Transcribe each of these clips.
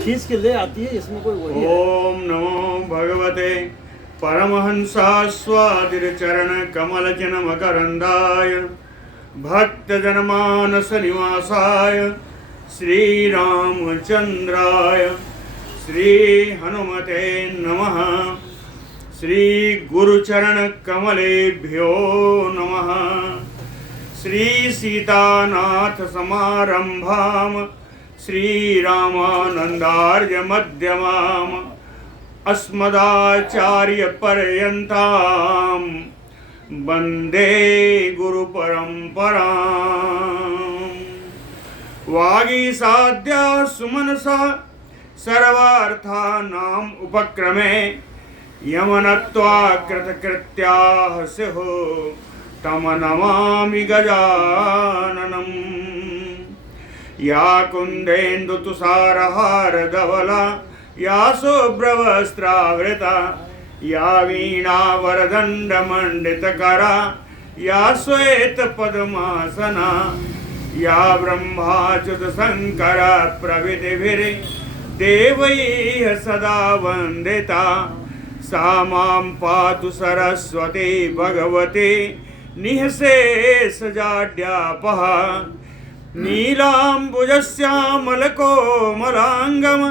खींच के ले आती है, इसमें कोई वही है। ओम नमो भगवते परमहंसास्वादिर चरण कमल जन मकरंदाय भक्त जनमानस निवासाय श्री रामचंद्राय श्री हनुमते नमः। श्री गुरुचरण कमलेभ्यो नमः। श्री सीतानाथ समारंभाम श्री रामानंदार्य मध्यमाम अस्मदाचार्य पर्यंताम वंदे गुरु परंपराम। वागीसाद्या सुमनसा सर्वार्थानाम उपक्रमे यमनत्वा कृतकृत्याः स्युः तम नमामि गजाननम्। या कुन्देन्दु तुषारहारधवला या शुभ्रवस्त्रावृता या वीणावरदण्डमण्डितकरा या श्वेतपद्मासना या ब्रह्माच्युतशङ्कर प्रभृतिभिर्देवैः सदा वन्दिता सा मां पातु सरस्वती भगवती निःशेषजाड्यापः। नीलाम्बुजश्यामलकोमलाङ्गम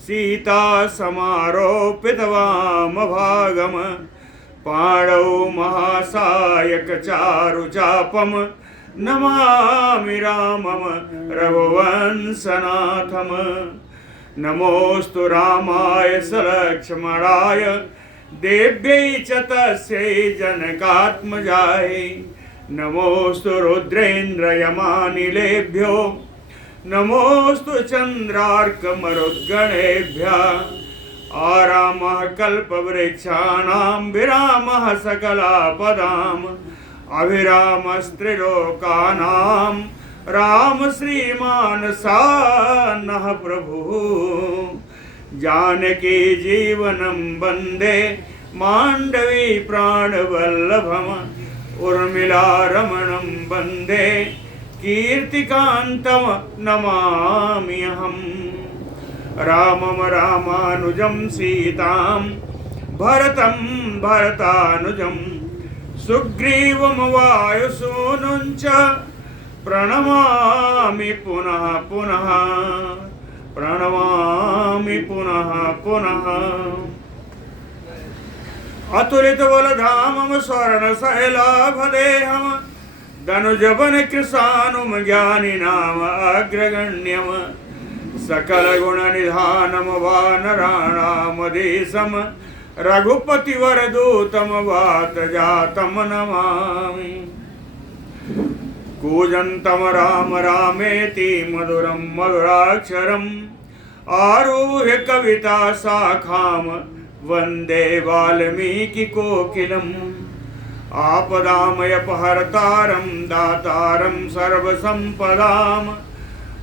सीता समारोपितवामभागम पाणौ महासायकचारुचापम नमामि रामम रघुवंशनाथम। नमोऽस्तु रामाय सलक्ष्मणाय देव्यै च तस्यै जनकात्मजाय। नमोऽस्तु रुद्रेन्द्रयमानिलेभ्यो नमोऽस्तु चन्द्रार्कमरुद्गणेभ्यः। आरामः कल्पवृक्षाणां विरामः सकलापदाम् अभिरामस्त्रिलोकानां राम श्रीमानसान्नः प्रभुः। जानकी जीवनं वन्दे माण्डवी प्राणवल्लभम् उर्मिलारमणं वन्दे कीर्तिकान्तं नमाम्यहम्। रामं रामानुजं सीतां भरतं भरतानुजं सुग्रीवं वायुसूनुं च प्रणमामि पुनः पुनः प्रणमामि पुनः पुनः। अतुलित बलधामम स्वर्णशैलाभदेहम् धनुजवन कृशानुम ज्ञानिनाम अग्रगण्यम सकल गुण निधानम वानराणामधीशम रघुपतिवरदूतम वातजातम नमामि। कूजन्तम राम रामेति मधुरं मधुराक्षरम् आरुह्य कविता शाखाम वन्दे वाल्मीकिकोकिलम्। आपदामयपहर्तारं दातारं सर्वसम्पदां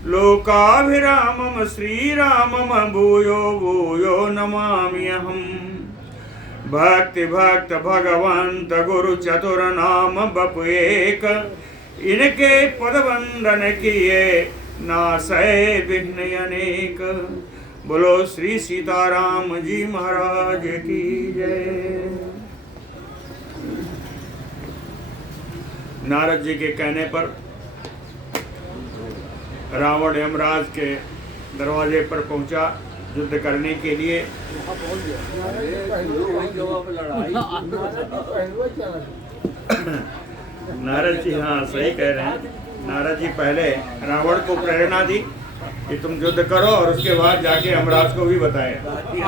लोकाभिरामं श्रीरामं भूयो भूयो नमाम्यहम्। भक्ति भक्त भगवंत गुरु चतुर नाम बपु एक इनके पद वंदन किए नासै विघ्न अनेक। बोलो श्री सीताराम जी महाराज की जय। नारद जी के कहने पर रावण यमराज के दरवाजे पर पहुंचा युद्ध करने के लिए। नारद जी हाँ सही कह रहे हैं। नारद जी पहले रावण को प्रेरणा दी कि तुम युद्ध करो और उसके बाद जाके यमराज को भी बताए आ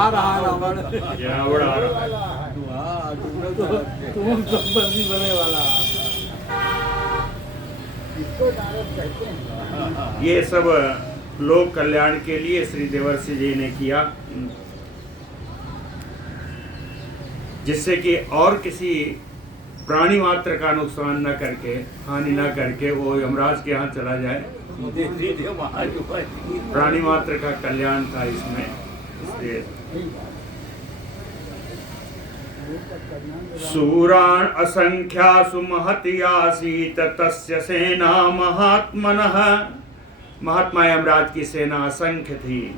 रहा है रावण। रावण आ रहा है। तुम सब बंदी बने वाला। ये सब लोक कल्याण के लिए श्री देवर्षि जी ने किया, जिससे कि और किसी प्राणी मात्र का नुकसान न करके, हानि न करके वो यमराज के यहाँ चला जाए। प्राणी मात्र का कल्याण था इसमें। सूरान् असंख्यासु महति आसीत तस्य सेना महात्मनः। महात्मा यमराज की सेना असंख्य थी।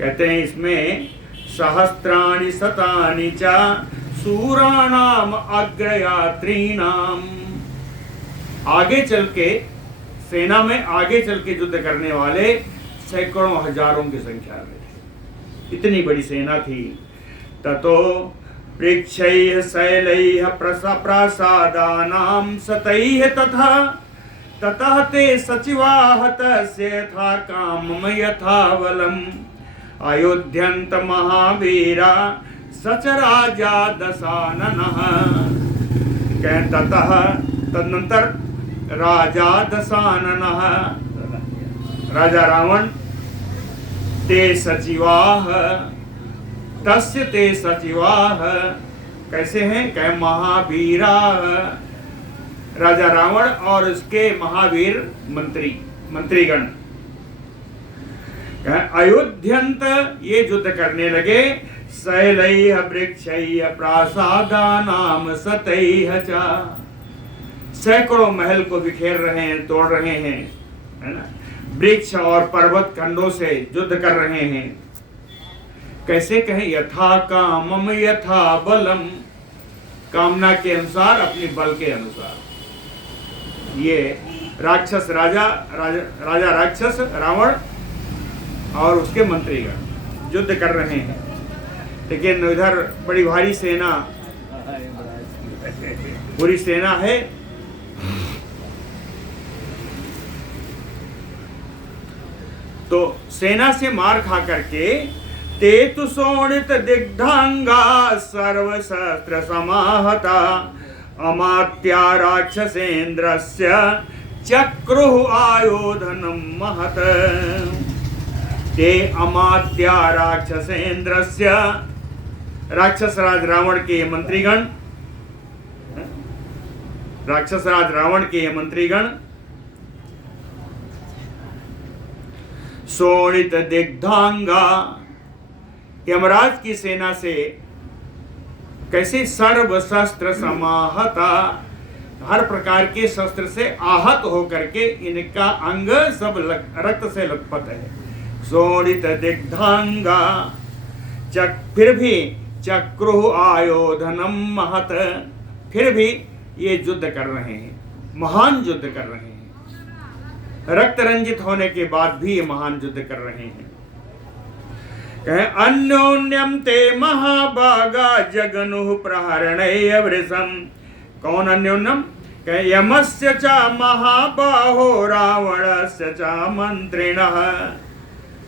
कहते हैं इसमें सहस्त्राणि शतानि च सूराणाम अग्रयात्रीणाम, आगे चल के सेना में आगे चल के युद्ध करने वाले सैकड़ों हजारों की संख्या में थे, इतनी बड़ी सेना थी। ततो वृक्षैः शैलैः प्रासादानां सतैः तथा ततः ते सचिवाः तस्य यथा कामं यथा बलम् अयोध्यन्त महावीरा सच राजा दशाननः। ततः तदनंतर राजा दशाननः, राजा रावण, ते सचिवाः, तस्य ते सचिवाः, कैसे हैं? कह महावीरा, राजा रावण और उसके महावीर मंत्रीगण अयोध्यंत ये युद्ध करने लगे। शैलैः वृक्षैः प्रासादानां सतैः च, सैकड़ों महल को बिखेर रहे हैं, तोड़ रहे हैं, है ना, वृक्ष और पर्वत खंडों से युद्ध कर रहे हैं। कैसे कहें? यथा कामम यथा बलम, कामना के अनुसार, अपने बल के अनुसार। ये राक्षस राजा राक्षस रावण और उसके मंत्रीगण युद्ध कर रहे हैं, लेकिन इधर बड़ी भारी सेना, पूरी सेना है। तो सेना से मार खा करके ते तु शोणित दिग्धांगा सर्वशस्त्र समाहता अमात्या राक्षसेन्द्रस्य चक्रुः आयोधनं महत्। ते अमात्या राक्षसेन्द्रस्य, राक्षस राज रावण के मंत्रीगण, राक्षस राज रावण के मंत्रीगण शोणित दिग्धांगा, यमराज की सेना से कैसे सर्व शस्त्र समाहता, हर प्रकार के शस्त्र से आहत होकर के इनका अंग सब रक्त से लथपथ है। शोणित दिग्धांगा फिर भी चक्रुः आयोधनम महत, फिर भी ये युद्ध कर रहे हैं, महान युद्ध कर रहे हैं। रक्त रंजित होने के बाद भी ये महान युद्ध कर रहे हैं। कहे अन्योन्यम ते महाभागा जगनुः प्रहरणैः वृषम्। कौन अन्योन्यम? कहे यमस्य च महाबाहो रावणस्य च मंत्रिणः।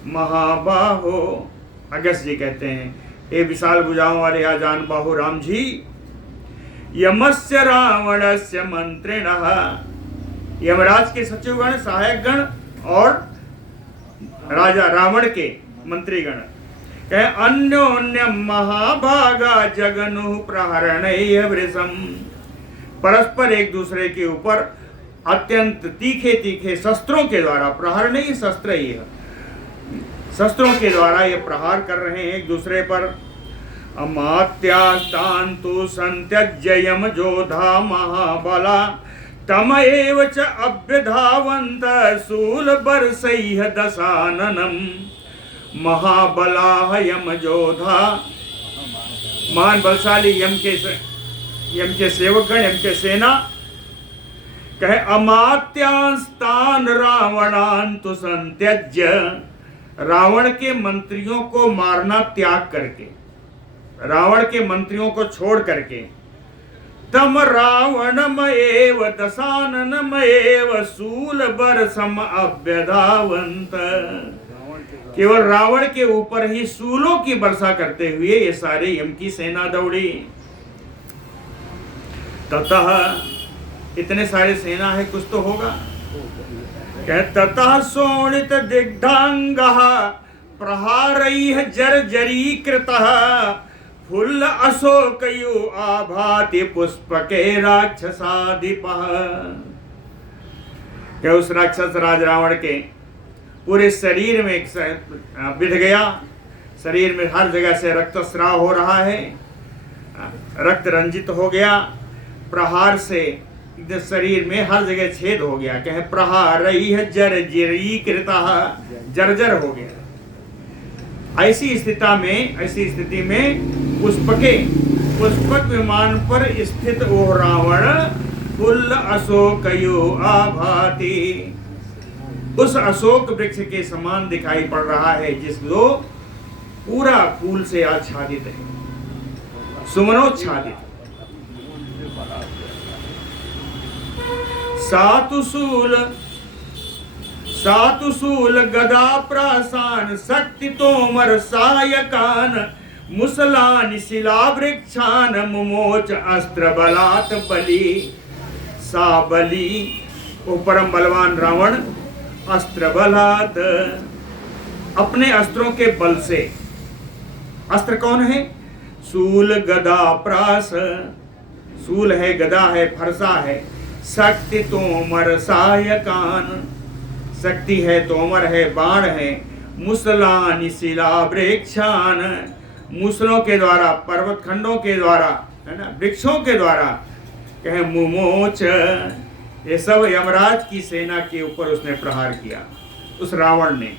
महाबाहो, अगस्त जी कहते हैं, हे विशाल भुजाओं वाले आजान बाहु राम जी, यमस्य रावणस्य मंत्रिणः, यमराज के सचिवगण, सहायकगण और राजा रावण के मंत्रीगण। कहे अन्योन्यम महाभागा जगनुः प्रहरणैः वृषम्, परस्पर एक दूसरे के ऊपर अत्यंत तीखे तीखे शस्त्रों के द्वारा, प्रहरणैः शस्त्र ही है, शस्त्रों के द्वारा ये प्रहार कर रहे हैं एक दूसरे पर। अमात्यास्तान्तु संत्यज्य यमयोधा महाबला तम एव च अभ्यधावन्त शूलबरसैः दशाननम्। महाबलाः यमयोधा, महान बलशाली यम के सेवकगण, यम के सेना। कहे अमात्यांस्तान रावणान तु संत्यज्य, रावण के मंत्रियों को मारना त्याग करके, रावण के मंत्रियों को छोड़ करके, तम रावणम एव दशाननम एव शूलबरसम अभ्यधावन्त, केवल रावण के ऊपर ही शूलों की वर्षा करते हुए ये सारे यम की सेना दौड़ी। ततः, इतने सारे सेना है, कुछ तो होगा। ततः शोणित दिग्धांगः प्रहारैः जर्जरीकृतः फुल्ल अशोकयो आभाति पुष्पके राक्षसाधिपः। क्या उस राक्षस राज रावण के पूरे शरीर में बिध गया, शरीर में हर जगह से रक्तस्राव हो रहा है, रक्त रंजित हो गया, प्रहार से शरीर में हर जगह छेद हो गया। कहे प्रहारैः जर्जरीकृतः, जर्जर हो गया। ऐसी स्थिति में पुष्पक विमान पर स्थित वो रावण फुल्ल अशोकयो आभाति, उस अशोक वृक्ष के समान दिखाई पड़ रहा है जिसको पूरा फूल से आच्छादित है, सुमनोच्छादित। सातुशूल गदा प्रासान शक्ति तोमर सायकान मुसलान शिला वृक्षान मुमोच अस्त्र बलात् बलि। सा बलि, वो परम बलवान रावण, अस्त्र बलात्, अपने अस्त्रों के बल से। अस्त्र कौन है? शूल गदा प्रास, शूल है, गदा है, फरसा है। शक्ति तोमर सायकान, शक्ति है, तोमर है, बाण है। मुसलान शिला वृक्षान, मुसलों के द्वारा, पर्वत खंडों के द्वारा, है ना, वृक्षों के द्वारा। कहे मुमोच, ये सब यमराज की सेना के ऊपर उसने प्रहार किया, उस रावण ने।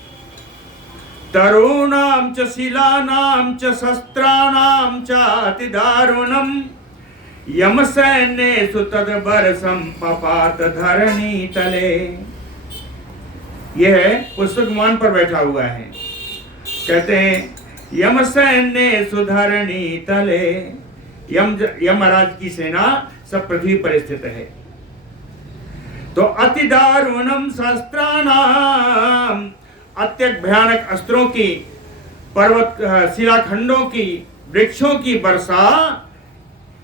तरुणाम च शिलानाम च शस्त्राणाम च अति दारुणम यम सैन्येषु तद्बरसं पपात धरणी तले। यह पुष्पक विमान पर बैठा हुआ है, कहते हैं यम सैन्येषु धरणी तले। यमराज की सेना सब पृथ्वी पर स्थित है। तो अति दारुणम शस्त्राणाम, अत्यंत भयानक अस्त्रों की, पर्वत शिलाखंडों की, वृक्षों की वर्षा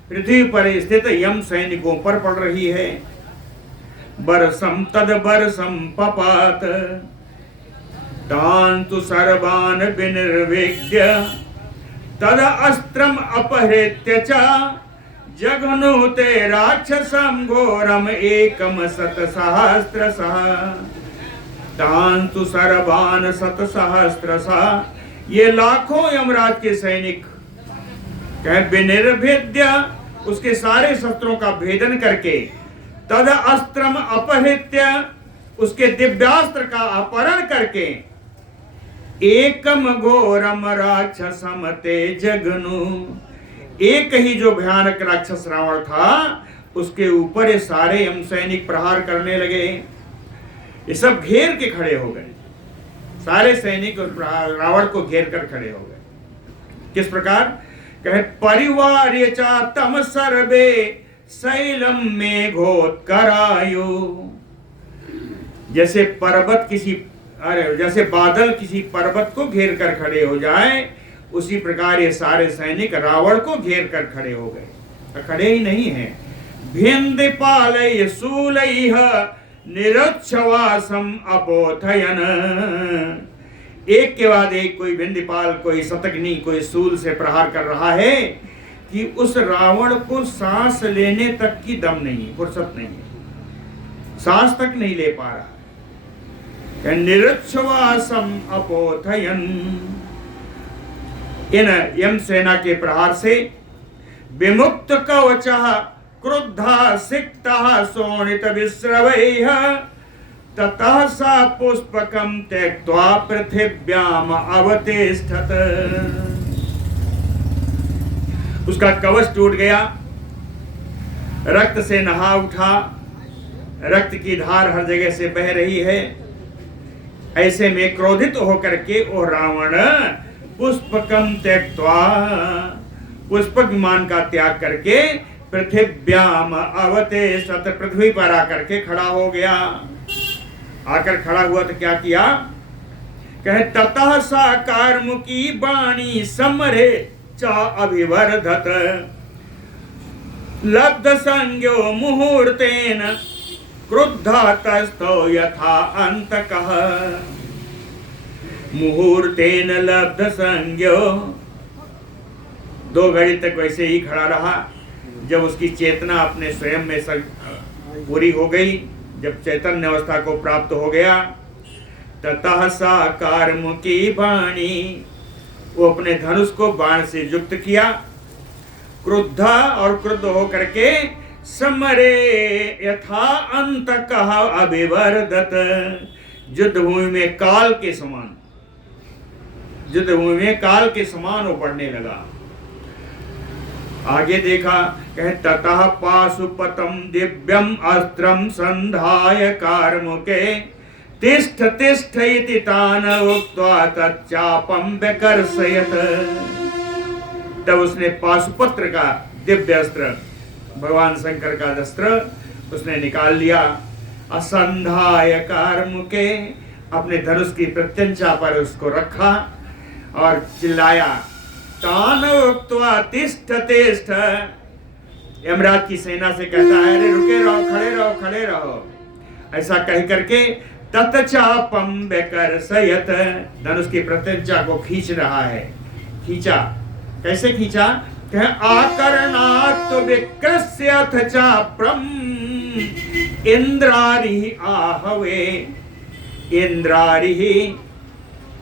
पृथ्वी पर स्थित यम सैनिकों पर पड़ रही है। बरसम तद बरसम पपात तांतु सर्वान विनिर्विद्य तद अस्त्रम अपहृत्य च जघनुते राक्षसम घोरम एकम शत सहस्त्रशः। तांतु सर्वान शत सहस्त्रशः, ये लाखों यमराज के सैनिक कहे विनिर्भिद्य, उसके सारे शस्त्रों का भेदन करके, तद अस्त्रम अपहृत्य, उसके दिव्यास्त्र का अपहरण करके, एकम घोरम राक्षसम ते जगनु, एक ही जो भयानक राक्षस रावण था उसके ऊपर ये सारे यम सैनिक प्रहार करने लगे। ये सब घेर के खड़े हो गए, सारे सैनिक रावण को घेर कर खड़े हो गए। किस प्रकार? कहे परिवार तम सर्वे शैलम में घोत करायो। जैसे पर्वत किसी, अरे जैसे बादल किसी पर्वत को घेर कर खड़े हो जाए, उसी प्रकार ये सारे सैनिक रावण को घेर कर खड़े हो गए। खड़े ही नहीं है। भिंद पालय शूलैः निरक्षवासम अपोथयन, एक के बाद एक कोई भिंदीपाल, कोई शतग्नि, कोई शूल से प्रहार कर रहा है कि उस रावण को सांस लेने तक की दम नहीं, फुर्सत नहीं, सांस तक नहीं ले पा रहा। निरक्षवासम अपोथयन, इन यम सेना के प्रहार से विमुक्त कवचः क्रुद्धा सिक्तः शोणित विस्रवैः ततः सा पुष्पकम त्यक्त्वा पृथिव्याम अवतिष्ठत। उसका कवच टूट गया, रक्त से नहा उठा, रक्त की धार हर जगह से बह रही है। ऐसे में क्रोधित होकर के वो रावण पुष्पकम त्यक्त्वा, पुष्पक विमान का त्याग करके पृथिव्याम अवतिष्ठत, पृथ्वी पर आकर के खड़ा हो गया। आकर खड़ा हुआ तो क्या किया? कहे ततः सा कार्मुकी वाणी समरे चा अभिवर्धत लब्ध संज्ञो मुहूर्तेन क्रुद्धा तस्थो यथा अंतकः। मुहूर्तेन लब्ध संज्ञो, 2 घड़ी तक वैसे ही खड़ा रहा। जब उसकी चेतना अपने स्वयं में पूरी हो गई, जब चैतन्य अवस्था को प्राप्त हो गया, ततः सा कार्मुकी वाणी, वो अपने धनुष को बाण से युक्त किया, क्रुद्धा और क्रुद्ध होकर के समरे यथा अंतकः अभिवर्धत, युद्ध भूमि में काल के समान युद्ध भूमि में काल के समान वो बढ़ने लगा। आगे देखा, कहे ततः पाशुपतम दिव्यम अस्त्रम संधाय कार्मुके तिष्ठ तिष्ठ इति तान उक्त्वा तच्चापम व्यकर्षयत्। तब उसने पाशुपत्र का दिव्य अस्त्र, भगवान शंकर का अस्त्र उसने निकाल लिया। असंधाय कार्मुके, अपने धनुष की प्रत्यंचा पर उसको रखा और चिल्लाया, तान उक्त्वा तिष्ठ तिष्ठ। यमराज की सेना से कहता है, अरे रुके रहो, खड़े रहो, खड़े रहो। ऐसा कह करके ततचापम व्यकर्षयत्, धनुष की प्रत्यंचा को खींच रहा है। खींचा, कैसे खींचा? कह आकर्णात् विकृष्यथ चाप्रम इंद्रारि आहवे। इंद्रारि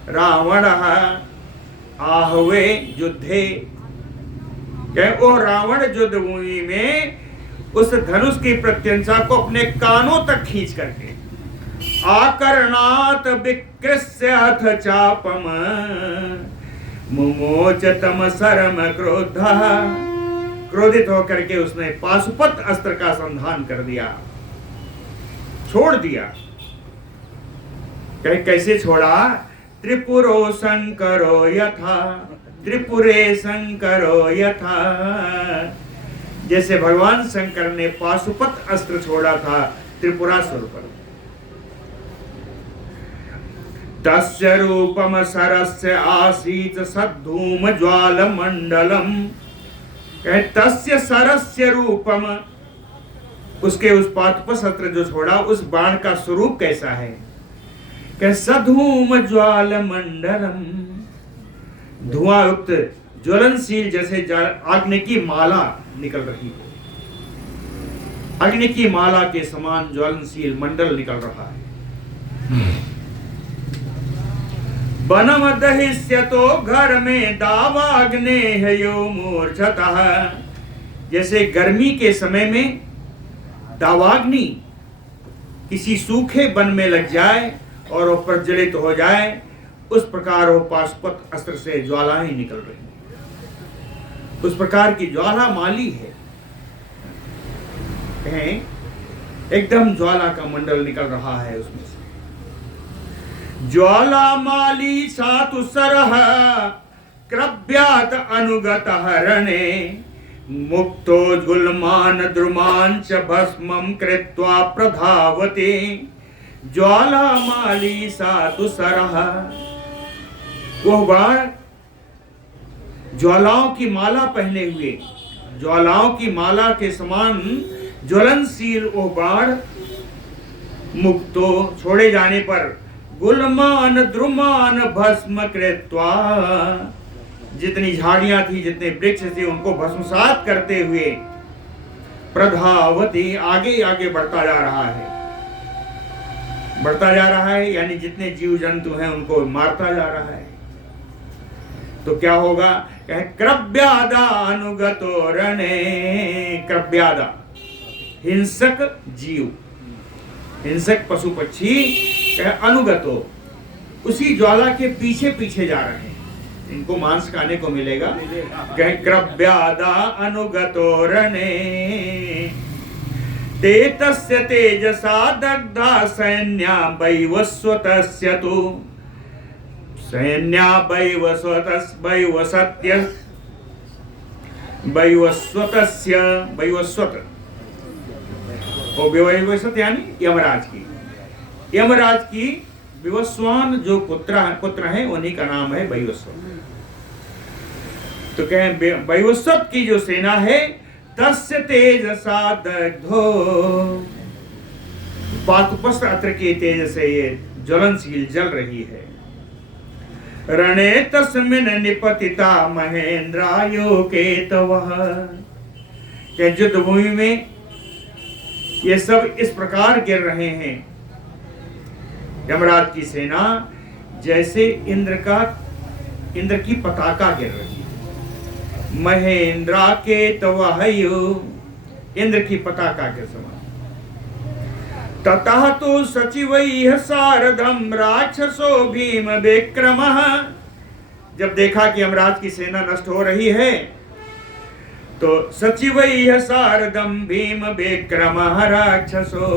रावणः आहवे युद्धे। कह वो रावण युद्ध भूमि में उस धनुष की प्रत्यंचा को अपने कानों तक खींच करके, आकर्णात् विकृष्यथ चापम मुमोचतम सरम क्रोधः। क्रोधित होकर के उसने पाशुपत अस्त्र का संधान कर दिया, छोड़ दिया। कैसे छोड़ा? त्रिपुरो शंकरो यथा, त्रिपुरे शंकरो यथा, जैसे भगवान शंकर ने पाशुपत अस्त्र छोड़ा था त्रिपुरासुर पर। तस्य रूपम सरस्य आसीत सद्धूम ज्वाल मंडलम। कहे तस्य सरस्य रूपम, उसके उस पाशुपत अस्त्र जो छोड़ा उस बाण का स्वरूप कैसा है? कहे सधूम ज्वाल मंडलम, धुआं युक्त ज्वलनशील जैसे अग्नि की माला निकल रही है, अग्नि की माला के समान ज्वलनशील मंडल निकल रहा है। बनम दहिष्यतो घर में दावाग्नेह यो मूर्छतः, जैसे गर्मी के समय में दावाग्नि किसी सूखे वन में लग जाए और वो प्रज्वलित हो जाए, उस प्रकार वो पाशुपत अस्त्र से ज्वालाएं निकल रही हैं। उस प्रकार की ज्वाला माली है, एकदम ज्वाला का मंडल निकल रहा है उसमें से। ज्वाला माली सातु सरह क्रव्यात अनुगत हरणे मुक्तो गुलमान द्रुमान च भस्मं कृत्वा प्रधावते। ज्वाला माली सातु सरह, वह बाण ज्वालाओं की माला पहने हुए, ज्वालाओं की माला के समान ज्वलनशील वो बाण मुक्तो, छोड़े जाने पर, गुलमान द्रुमान भस्म कृत्वा, जितनी झाड़ियां थी, जितने वृक्ष थे, उनको भस्मसात करते हुए प्रधावती, आगे आगे बढ़ता जा रहा है, बढ़ता जा रहा है, यानी जितने जीव जंतु हैं उनको मारता जा रहा है। तो क्या होगा? कहे क्रव्यादा अनुगतो रणे। क्रव्यादा हिंसक जीव, हिंसक पशु पक्षी, कहे अनुगतो, उसी ज्वाला के पीछे पीछे जा रहे हैं, इनको मांस खाने को मिलेगा। कहे क्रव्यादा अनुगतो रणे ते तस्य तेजसा दग्धा सैन्या वैवस्वतस्य तु, सैन्या वैवस्वतस्य, वैवस्वत, वो वैवस्वत यानी यमराज की, यमराज की विवस्वान जो पुत्र है उन्हीं का नाम है वैवस्वत। तो कहें वैवस्वत की जो सेना है, तस्य तेजसा दग्धो, पाशुपत अस्त्र के तेज से ये ज्वलनशील जल रही है। रणे तस्मिन् निपतिता महेंद्रायो केतवः, के युद्ध भूमि में ये सब इस प्रकार गिर रहे हैं, यमराज की सेना जैसे इंद्र की पताका गिर रही है। महेंद्रा केतवः, इंद्र की पताका के समान। ततः तो सचिवैः सार्धं राक्षसो भीम विक्रमः, जब देखा कि यमराज की सेना नष्ट हो रही है, तो सचिवैः सार्धं भीम विक्रम राक्षसो,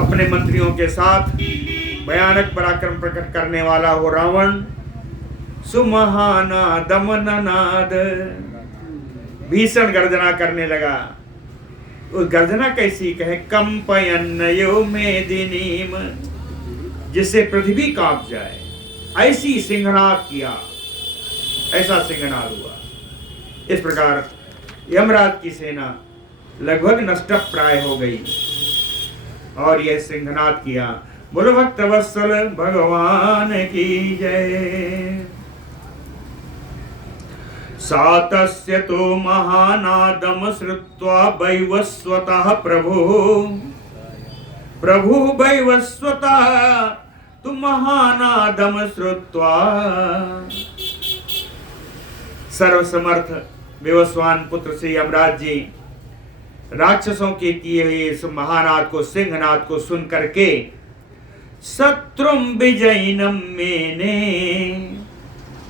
अपने मंत्रियों के साथ भयानक पराक्रम प्रकट करने वाला हो रावण सुमहानादम ननाद, भीषण गर्जना करने लगा। उस गर्जना कैसी कहे, कंपयन्नयो मेदिनीम, जिससे पृथ्वी कांप जाए, ऐसी सिंहनाद किया, ऐसा सिंहनाद हुआ। इस प्रकार यमराज की सेना लगभग नष्ट प्राय हो गई और यह सिंहनाद किया। बोलो भक्त वत्सल भगवान की जय। सातस्य तो महानादम श्रुत्वा वैवस्वतः प्रभु वैवस्वतः तु महानादम श्रुत्वा, सर्वसमर्थ विवस्वान पुत्र से यमराज जी राक्षसों के किए हुए इस महानाद को, सिंहनाद को सुन करके शत्रुम विजयिनम मेने,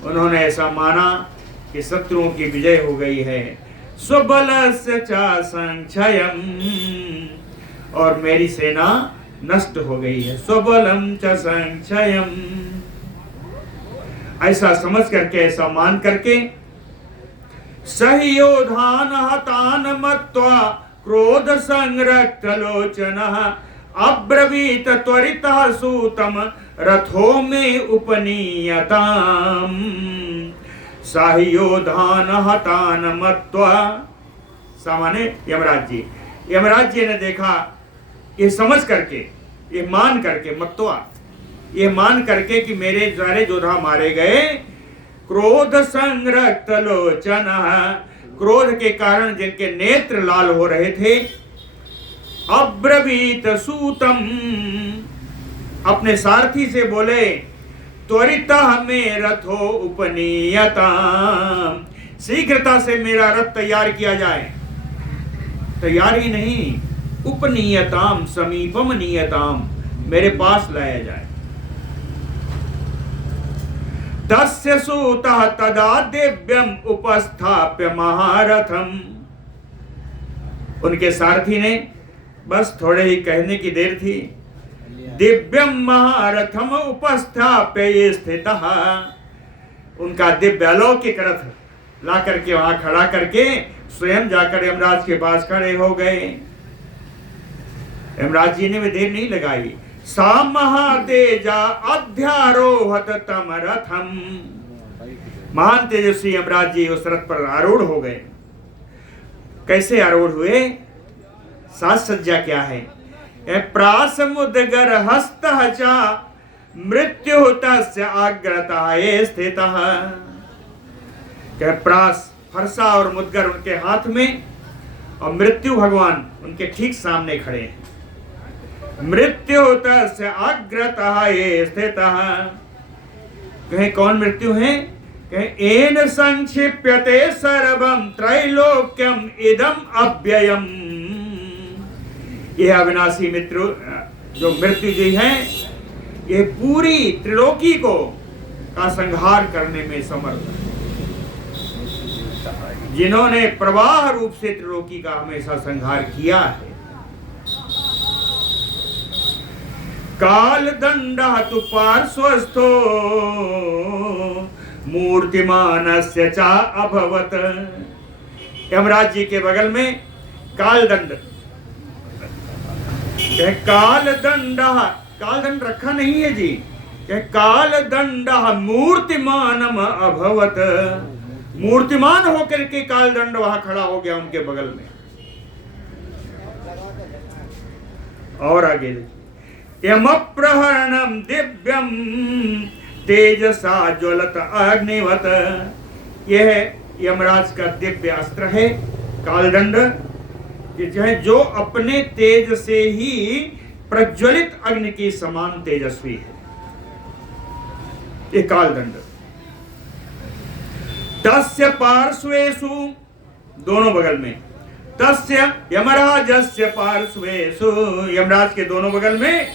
उन्होंने ऐसा माना कि शत्रुओं की विजय हो गई है। स्वबलस्य च संक्षयम, और मेरी सेना नष्ट हो गई है। स्वबलम च संक्षयम, ऐसा समझ करके, ऐसा मान करके सहयोधान हतान मत्वा क्रोध संरक्त लोचनः अब्रवीत त्वरितः सूतम रथो में उपनीयताम। सहयोधान हतान मत्वा, सामान्य यमराज जी ने देखा, ये समझ करके, ये मान करके, मत्वा, ये मान करके कि मेरे सारे योद्धा मारे गए। क्रोध संरक्त लोचन, क्रोध के कारण जिनके नेत्र लाल हो रहे थे। अब्रवीत सूतम, अपने सारथी से बोले, त्वरितः में रथो उपनीयता, शीघ्रता से मेरा रथ तैयार किया जाए। तैयार ही नहीं, उपनीयताम, समीपम नियताम, मेरे पास लाया जाए। तस्य सूतः तदा दिव्यम उपस्थाप्य महारथम, उनके सारथी ने, बस थोड़े ही कहने की देर थी, दिव्यम महारथम उपस्थाप्य स्थितः, उनका दिव्य अलौकिक रथ ला करके वहां खड़ा करके स्वयं जाकर यमराज के पास खड़े हो गए। यमराज जी ने भी देर नहीं लगाई। सा महातेजा अध्यारोहत तम रथम, महान तेजस्वी यमराज जी उस रथ पर आरूढ़ हो गए। कैसे आरूढ़ हुए, साज सज्जा क्या है। प्रासमुदगर हस्तः च मृत्यु तस्य अग्रताये स्थितः, प्रास, फरसा और मुदगर उनके हाथ में, और मृत्यु भगवान उनके ठीक सामने खड़े हैं। मृत्यु तस्य अग्रताये स्थितः, कहे कौन मृत्यु है, कहे एन संक्षिप्यते सर्वम त्रैलोक्यम इदम अव्ययम, यह अविनाशी मित्र जो मृत्यु जी है, ये पूरी त्रिलोकी को का संहार करने में समर्थ है। जिन्होंने प्रवाह रूप से त्रिलोकी का हमेशा संहार किया है। काल दंड तु पार्श्वस्थो मूर्तिमानस्य चा अभवत, यमराज जी के बगल में काल दंड, काल दंड, काल दंड रखा नहीं है जी, काल दंड मूर्तिमानम अभवत, मूर्तिमान होकर के काल दंड वहां खड़ा हो गया उनके बगल में। और आगे यमप्रहरणम दिव्यम तेजसा ज्वलत अग्निवत, यह यमराज का दिव्य अस्त्र है कालदंड, जो अपने तेज से ही प्रज्वलित अग्नि की समान तेजस्वी है, ये कालदंड। तस्य पार्श्वेषु, दोनों बगल में, तस्य यमराजस्य पार्श्वेषु, यमराज के दोनों बगल में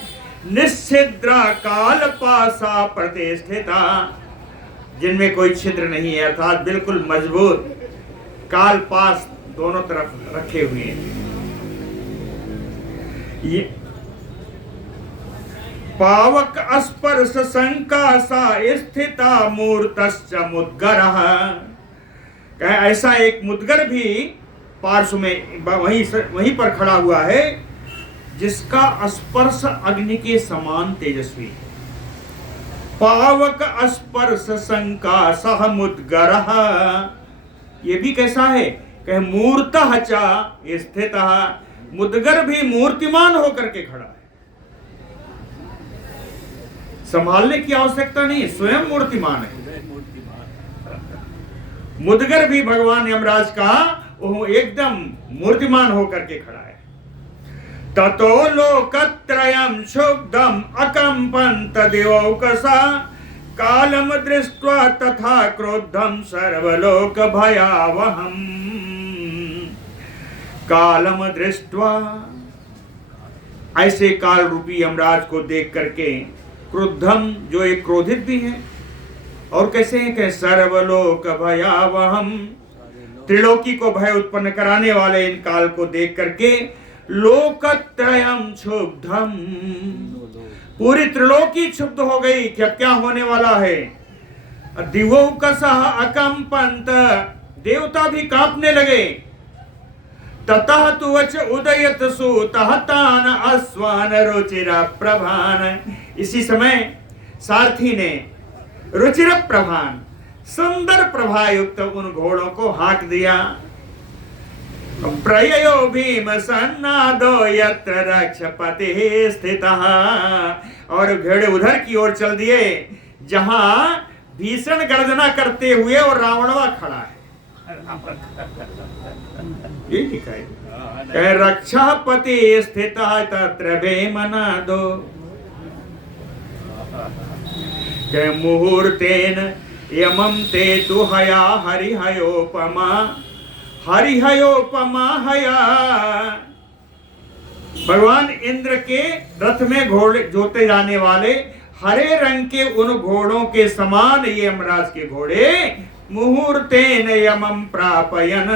निश्चिद्रा काल पासा प्रतिष्ठिता, जिनमें कोई छिद्र नहीं है, अर्थात बिल्कुल मजबूत, काल पास दोनों तरफ रखे हुए हैं। ये पावक स्पर्श संकासा स्थिता मूर्तश्च मुद्गरः, ऐसा एक मुद्गर भी पार्श्व में वहीं पर खड़ा हुआ है जिसका स्पर्श अग्नि के समान तेजस्वी है। पावक स्पर्श संकासः मुद्गरः, ये भी कैसा है, कहे मूर्तः च स्थितः, मुद्गर भी मूर्तिमान होकर के खड़ा है, संभालने की आवश्यकता नहीं, स्वयं मूर्तिमान है। मुद्गर भी भगवान यमराज का वो एकदम मूर्तिमान होकर के खड़ा है। ततो लोकत्रयं क्षुब्धं अकंपन्त दिवौकसा कालम दृष्ट्वा तथा क्रोधं सर्वलोक भयावहम्। कालम दृष्ट्वा, ऐसे काल रूपी यमराज को देख करके, क्रोधम जो एक क्रोधित भी है, और कैसे हैं कि सर्वलोक भयावहम्, त्रिलोकी को भय उत्पन्न कराने वाले इन काल को देख करके लोकत्रयं क्षुब्धम, पूरी त्रिलोकी क्षुब्ध हो गई कि अब क्या होने वाला है। दिवौकसः अकंपन्त, देवता भी कांपने लगे। ततः तु वच उदयत सूतः तान अश्वान रुचिर प्रभान, इसी समय सारथी ने रुचिर प्रभान, सुंदर प्रभा युक्त उन घोड़ों को हाँक दिया। प्रययो भीम सन्नादो यत्र रक्षपतिः स्थितः, और भेड़े उधर की ओर चल दिए जहां भीषण गर्जना करते हुए और रावणवा खड़ा है। ये लिखा है, रक्षापति स्थितः तत्र भीमनादो, मुहूर्तेन यमं ते तु हया हरिहयोपमा, हरिहयोपमा हया, भगवान इंद्र के रथ में घोड़े जोते जाने वाले हरे रंग के उन घोड़ों के समान ये यमराज के घोड़े मुहूर्तेन यमं प्रापयन,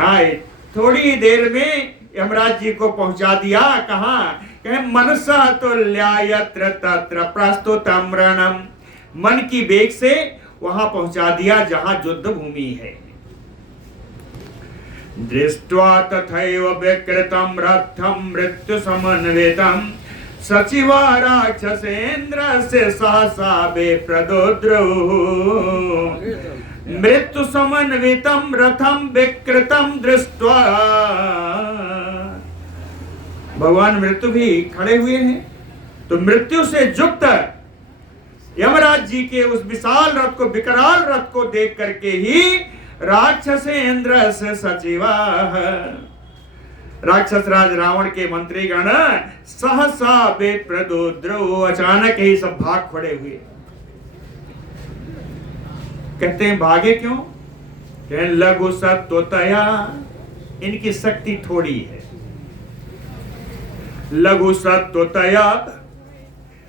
आए थोड़ी देर में यमराज जी को पहुंचा दिया। कहा, कहे मनसा तुल्या यत्र तत्र प्रस्तुतम रणम, मन की वेग से वहां पहुंचा दिया जहां युद्ध भूमि है। दृष्ट्वा तथैव विकृतं रथं मृत्यु समन्वितं सचिवा राक्षसेन्द्रस्य सहसा विप्रदोद्रौ, मृत्यु समन्वितं रथं विकृतं दृष्ट्वा, भगवान मृत्यु भी खड़े हुए हैं, तो मृत्यु से युक्त यमराज जी के उस विशाल रथ को, विकराल रथ को देख करके ही राक्षसेन्द्र से सचिवा, राक्षस राज रावण के मंत्रीगण सहसा विप्रदोद्रौ, अचानक ही सब भाग खड़े हुए। कहते हैं भागे क्यों, कहते लघु सत्वतया, इनकी शक्ति थोड़ी है। लघु सत्वतया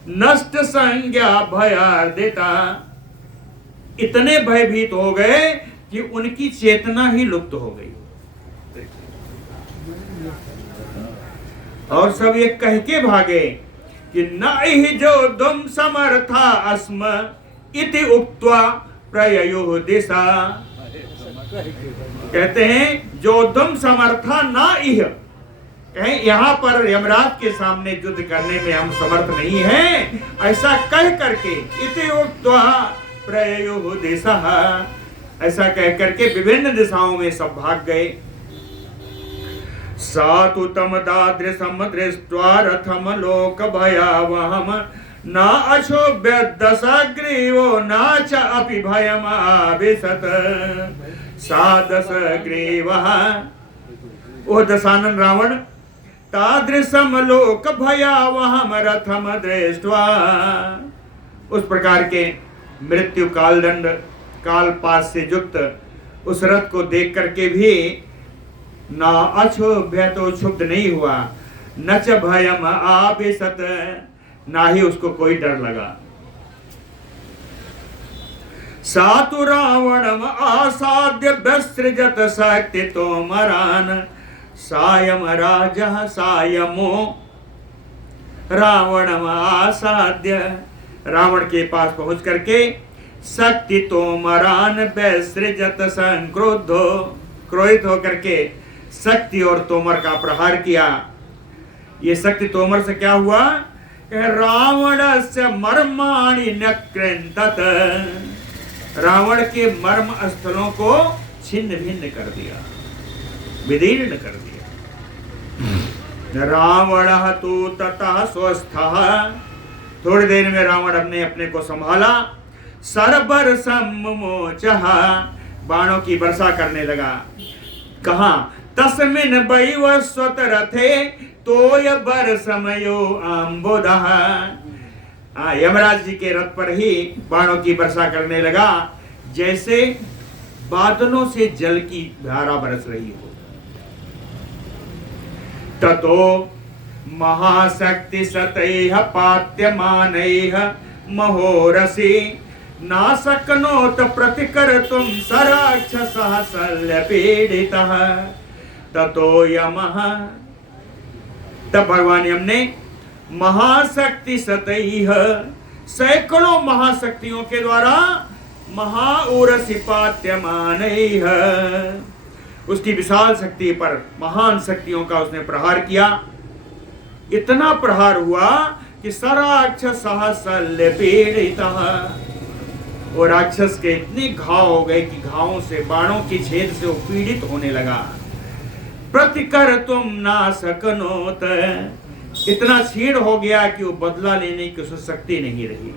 नष्ट संज्ञा भयार्दिता, इतने भयभीत हो गए कि उनकी चेतना ही लुप्त हो गई। और सब ये कह के भागे कि नहि जो दुम समर्था अस्म इति उक्त्वा प्रययुः दिशा, कहते हैं जो दुम समर्था ना इह, कहें यहाँ पर यमराज के सामने युद्ध करने में हम समर्थ नहीं हैं, ऐसा कह करके इति उक्त्वा प्रययुः दिशा, ऐसा कह करके विभिन्न दिशाओं में सब भाग गए। सातु तम दादृशम दृष्ट्वा रथम लोक भयावहम न अशोभ्य दशग्रीवो न च अपि भयम आविशत, सा दशग्रीवः, ओ दशानन रावण, तादृशम लोक भयावहम रथम दृष्ट्वा, उस प्रकार के मृत्यु कालदंड काल पास से युक्त उस रथ को देख करके भी ना अक्षोभ्य, तो क्षुब्ध नहीं हुआ, न च भयम आविशत, ना ही उसको कोई डर लगा। सातु रावणम आसाद्य व्यसृजत शक्ति तोमरान सायम राजः सायमो रावणम आसाद्य। रावण के पास पहुंच करके शक्ति तोमरान व्यसृजत संक्रोधो, क्रोधित होकर के शक्ति और तोमर का प्रहार किया। ये शक्ति तोमर से क्या हुआ? रावण से मर्माणि नकृंतत, रावण के मर्म स्थलों को छिन्न भिन्न कर दिया, विदीर्ण कर दिया। रावण तु ततः स्वस्थः, थोड़ी देर में रावण अपने को संभाला। सरबर सम्मोचः, बाणों की वर्षा करने लगा। कहा? तस्मिन् वैवस्वत रथे तोय बर समयो आम्बोदः, यमराज जी के रथ पर ही बाणों की वर्षा करने लगा, जैसे बादलों से जल की धारा बरस रही हो। ततो महाशक्ति सतैः पात्यमानैः महोरसि नाशक्नोत प्रतिकर्तुं सराक्षसः शल्यपीडितः। ततो यमः, तब भगवान यम ने महाशक्ति सतैः, सैकड़ों महाशक्तियों के द्वारा, महाऊरसि पात्यमानैः, उसकी विशाल शक्ति पर महान शक्तियों का उसने प्रहार किया। इतना प्रहार हुआ कि सराक्षसः शल्यपीडितः, और राक्षस के इतने घाव हो गए कि घावों से, बाणों की छेद से वो पीड़ित होने लगा। प्रतिकर्तुं न शक्नोत, इतना क्षीण हो गया कि वो बदला लेने की उसे शक्ति नहीं रही।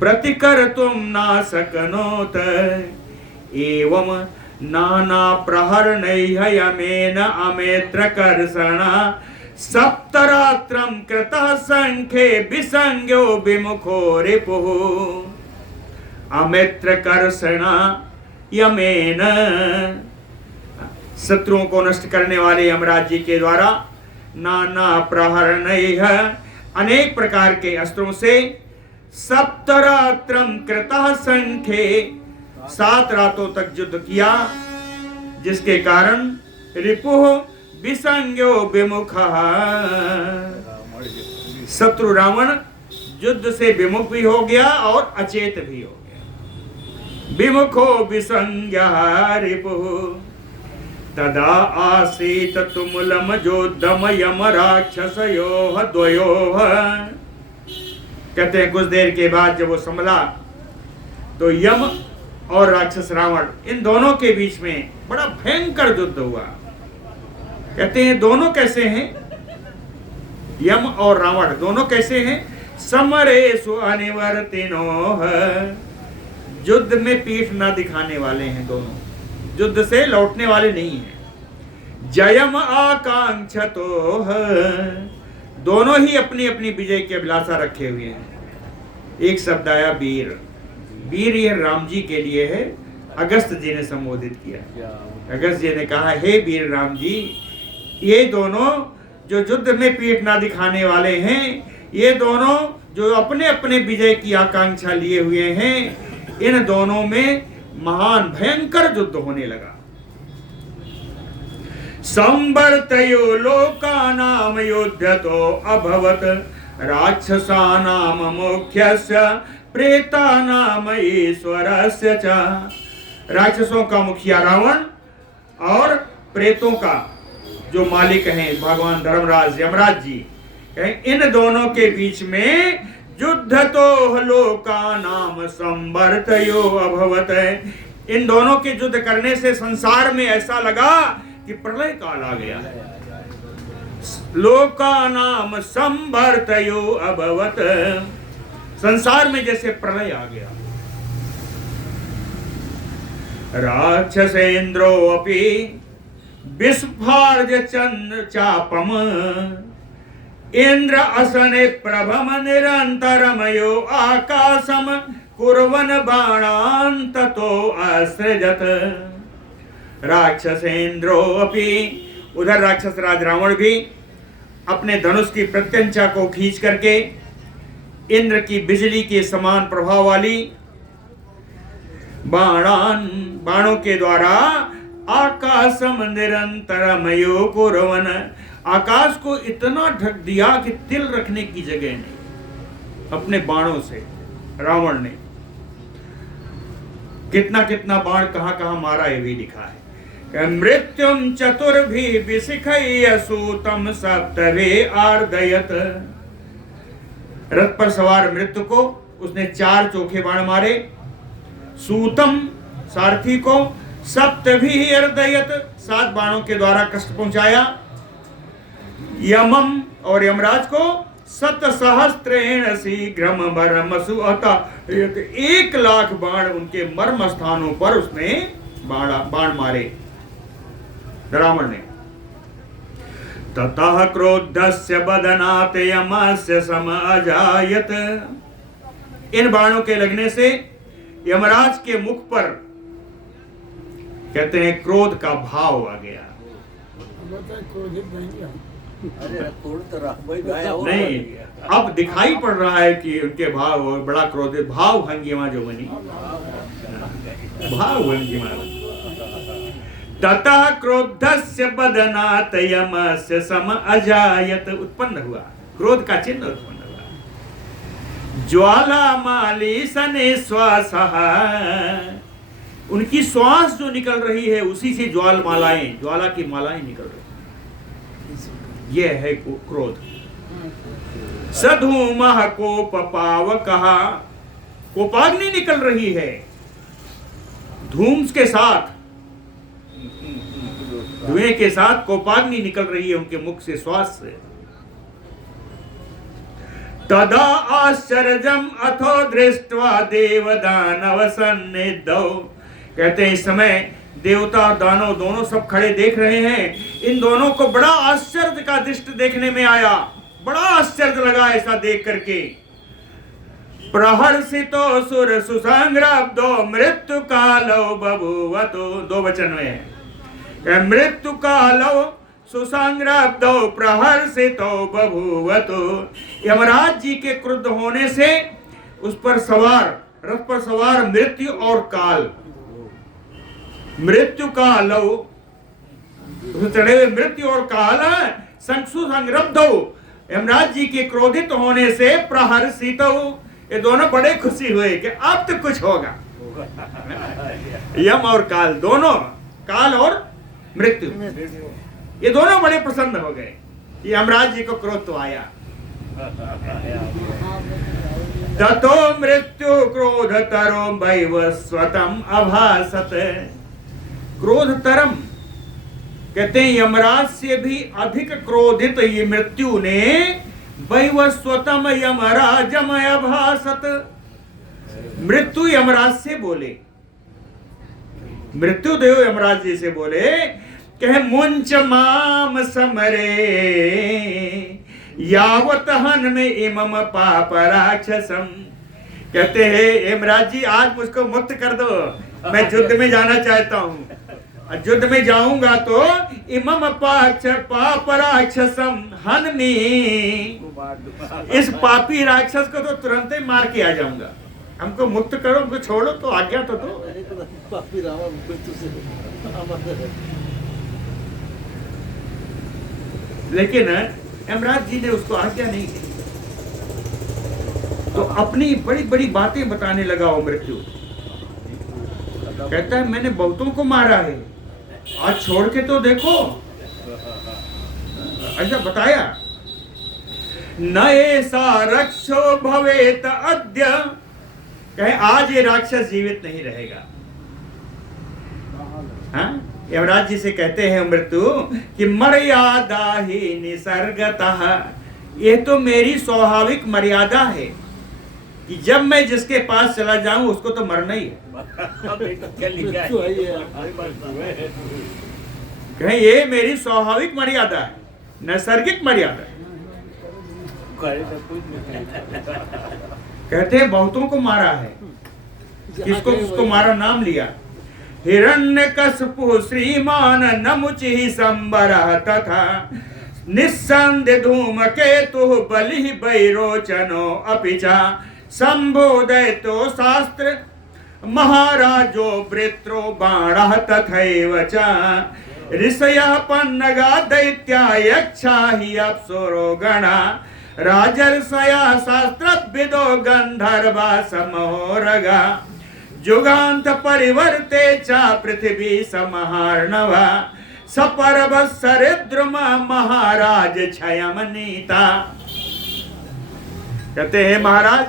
प्रतिकर्तुं न शक्नोत एवं नाना प्रहरणैः यमेन अमेत्रकर्षण सप्तरात्रं कृतः संख्ये विसंज्ञो विमुखो रिपुः। अमेत्रकर्षण यमेन, शत्रुओं को नष्ट करने वाले यमराज जी के द्वारा, नाना प्रहरणैः, अनेक प्रकार के अस्त्रों से, सप्तरात्रं कृतः संख्ये, 7 रातों तक युद्ध किया, जिसके कारण रिपुः विसंज्ञो विमुखः, शत्रु रावण युद्ध से विमुख भी हो गया और अचेत भी हो गया। विमुखो विसंज्ञः रिपुः तदा आसीत तुमुलम जोद्धम यम राक्षसयोः द्वयोः। कहते हैं कुछ देर के बाद जब वो संभला तो यम और राक्षस रावण, इन दोनों के बीच में बड़ा भयंकर युद्ध हुआ। कहते हैं दोनों कैसे हैं? यम और रावण दोनों कैसे हैं? समरेषु अनिवर्तिनोः, युद्ध में पीठ न दिखाने वाले हैं दोनों, युद्ध से लौटने वाले नहीं हैं। जयम आकांक्षतोः, दोनों ही अपनी अपनी विजय की अभिलाषा रखे हुए हैं। एक शब्द आया वीर, वीर यह राम जी के लिए है, अगस्त जी ने संबोधित किया। अगस्त जी ने कहा, हे वीर राम जी, ये दोनों जो युद्ध में पीठ ना दिखाने वाले हैं, ये दोनों जो अपने अपने विजय की आकांक्षा लिए हुए हैं, इन दोनों में महान भयंकर युद्ध होने लगा। संवर्तयो लोकानाम युद्धतो अभवत राक्षसानाम मुख्यस्य प्रेतानाम ईश्वरस्य च। राक्षसों का मुखिया रावण और प्रेतों का जो मालिक हैं भगवान धर्मराज यमराज जी, इन दोनों के बीच में युद्ध तो लोकानाम संवर्तयो अभवत। इन दोनों के युद्ध करने से संसार में ऐसा लगा कि प्रलय काल आ गया। लोकानाम संवर्तयो अभवत, संसार में जैसे प्रलय आ गया। राक्षसेन्द्रो अपि विस्फार्य चंद्र चापम इंद्र असने प्रभम निरंतरमयो आकाशम कुर्वन बाणान ततो असृजत। राक्षसेन्द्रो अपि, उधर राक्षस राज रावण भी अपने धनुष की प्रत्यंचा को खींच करके इंद्र की बिजली के समान प्रभाव वाली बाणों के द्वारा आकाशम निरंतरमयो कुर्वन्, आकाश को इतना ढक दिया कि तिल रखने की जगह नहीं अपने बाणों से रावण ने। कितना कितना बाण कहां कहां मारा ये भी लिखा है। मृत्युम चतुर्भी विशिखय सूतम सप्तवे आर्दयत, रथ पर सवार मृत्यु को उसने 4 चोखे बाण मारे, सूतम सारथी को, सप्तभी अर्दयत 7 बाणों के द्वारा कष्ट पहुंचाया, यमम और यमराज को 7,000 शीघ्रम मरमसु अता, 1,00,000 बाण उनके मर्म स्थानों पर उसने बाण मारे रावण ने। ततः क्रोधस्य बदनात् यमस्य सम अजायत, इन बाणों के लगने से यमराज के मुख पर कहते हैं क्रोध का भाव आ गया। नहीं, अब दिखाई पड़ रहा है कि उनके भाव बड़ा क्रोधित, भाव भंगिमा जो बनी, भाव भंगिमा। ततः क्रोधस्य बदनात् यमस्य सम अजायत, उत्पन्न हुआ, क्रोध का चिन्ह उत्पन्न हुआ। ज्वाला माली सने श्वासः, उनकी श्वास जो निकल रही है उसी से ज्वाला की मालाएं निकल रही, यह है क्रोध। सधूमः कोप पावकः, कोपाग्नि निकल रही है धूम के साथ, धुएं के साथ कोपाग्नि निकल रही है उनके मुख से, श्वास से। तदा आश्चर्यम अथो दृष्ट्वा देवदानव सन्निधौ, कहते हैं इस समय देवता और दानव दोनों सब खड़े देख रहे हैं। इन दोनों को बड़ा आश्चर्य का दृष्टि देखने में आया, बड़ा आश्चर्य लगा ऐसा देख करके। प्रहर्षितो सुर सुसंग्रब्धो मृत्यु कालो बभूवतो, 2 वचन में है, मृत्यु कालो सुसंग्रब्धो प्रहर्षितो बभूवतो, यमराज जी के क्रुद्ध होने से उस पर सवार, रथ पर सवार मृत्यु और काल, मृत्यु कालो, चढ़े हुए मृत्यु और काल सुसंग्रब्ध, यमराज जी के क्रोधित होने से प्रहर्षित, ये दोनों बड़े खुशी हुए कि अब तो कुछ होगा। यम और काल दोनों, काल और मृत्यु, ये दोनों बड़े प्रसन्न हो गए, यमराज जी को क्रोध तो आया। ततो मृत्यु क्रोधतरो वैवस्वतम अभासत, क्रोधतरम कहते हैं यमराज से भी अधिक क्रोधित ये मृत्यु ने वैवस्वतम यमराजम अभासत, मृत्यु यमराज से बोले, मृत्यु देव यमराज जी से बोले, कहे मुंच माम समरे यावत हन में इमम पाप राक्षसम, कहते हैं यमराज जी आज मुझको मुक्त कर दो, मैं युद्ध में जाना चाहता हूँ, युद्ध में जाऊंगा तो इमम पाप राक्षसम हन में, इस पापी राक्षस को तो तुरंत ही मार के आ जाऊंगा, हमको मुक्त करो, हमको छोड़ो, तो आज्ञा तो दो। पापी रावण मृत्यु से लेकिन यमराज जी ने उसको आज्ञा नहीं दी, तो अपनी बड़ी बड़ी बातें बताने लगा वो मृत्यु। कहता है मैंने बहुतों को मारा है, आज छोड़ के तो देखो, ऐसा बताया। न ऐसा रक्षो भवेत अद्य, कहे आज ये राक्षस जीवित नहीं रहेगा। हाँ? यमराज जी से कहते हैं मृत्यु कि मर्यादा ही निसर्गतः, ये तो मेरी स्वाभाविक मर्यादा है कि जब मैं जिसके पास चला जाऊं उसको तो मरना ही है। कहें ये मेरी स्वाभाविक मर्यादा है, नैसर्गिक मर्यादा है। कहते हैं बहुतों को मारा है, किसको किसको मारा नाम लिया। हिरण्यकशिपु श्रीमान नमुचि संबरः तथा निस्संदेह धूमकेतु बलिः वैरोचनो अपि च संबोधयतो शास्त्र महाराजो वृत्रो बाणः तथैव च ऋषयः पन्नगा दैत्या यक्षा हि अप्सरो गणा राजर्षया शास्त्रविदो गंधर्वा समहोरगा जुगान्त परिवर्ते च पृथ्वी समहार्णवा सपर्व सरिद्रमा महाराज क्षयमनीता। कहते हैं महाराज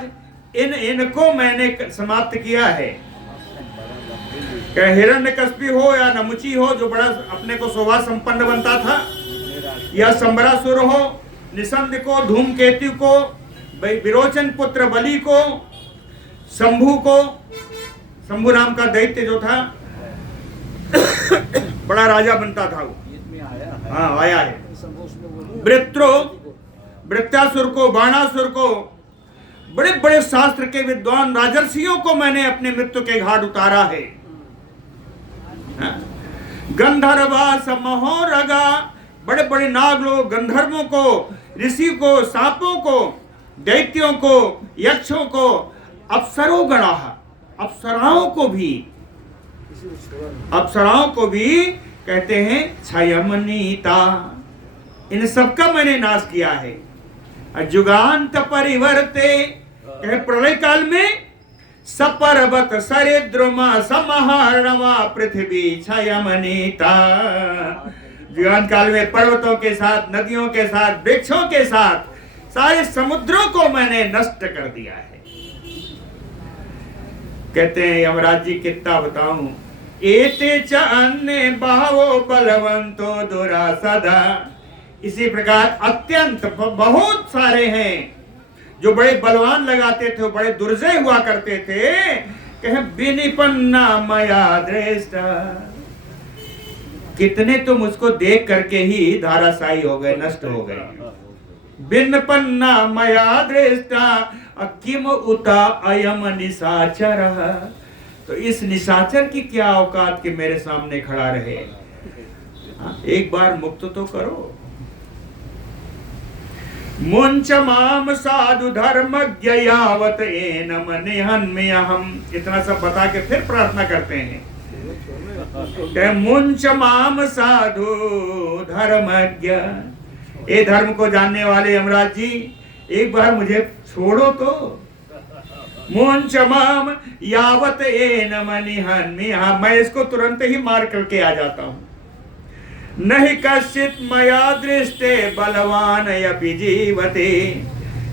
इनको मैंने समाप्त किया है। हिरण्यकश्यप हो या नमुची हो जो बड़ा अपने को शोभा संपन्न बनता था, या संबरासुर हो, निसंद को, धूमकेतु को, विरोचन पुत्र बलि को, शंभु को, शंभु नाम का दैत्य जो था बड़ा राजा बनता था वो, हाँ आया है। वृत्रो, वृत्तासुर को, बाणासुर को, बड़े बड़े शास्त्र के विद्वान राजर्षियों को मैंने अपने मृत्यु के घाट उतारा है। गंधर्वा समहोरगा, बड़े बड़े नाग लोग, गंधर्वों को, ऋषि को, सांपों को, दैत्यों को, यक्षों को, अप्सरो गणा, अप्सराओं को भी कहते हैं क्षयमनीता। इन सबका मैंने नाश किया है। जुगान्त परिवर्ते, कहे प्रलय काल में सपर्वत सरिद्रमा समहार्णवा पृथ्वी क्षयमनीता। जुगान काल में पर्वतों के साथ, नदियों के साथ, वृक्षों के साथ सारे समुद्रों को मैंने नष्ट कर दिया है। कहते हैं यमराज जी कितना बताऊं, एते च अन्य बहवो बलवंतो दुरासदा। इसी प्रकार अत्यंत बहुत सारे हैं जो बड़े बलवान लगाते थे, बड़े दुर्जय हुआ करते थे। कहे विनिपन्ना मया दृष्टा, कितने तो मुझको देख करके ही धाराशायी हो गए, नष्ट हो गए। विनिपन्ना मया दृष्टा किम उता अयम निशाचर, तो इस निशाचर की क्या औकात के मेरे सामने खड़ा रहे। एक बार मुक्त तो करो। मुंच माम साधु धर्मज्ञ यावत एनम निहन्म्यहम्, इतना सब बता के फिर प्रार्थना करते हैं। मुंच माम साधु धर्मज्ञ, ये धर्म को जानने वाले यमराज जी एक बार मुझे छोड़ो तो। मुंच माम यावत एनम निहन्म्यहम्, मैं इसको तुरंत ही मार करके आ जाता हूँ। नहीं कश्चित मया दृष्टे बलवान यपि जीवते,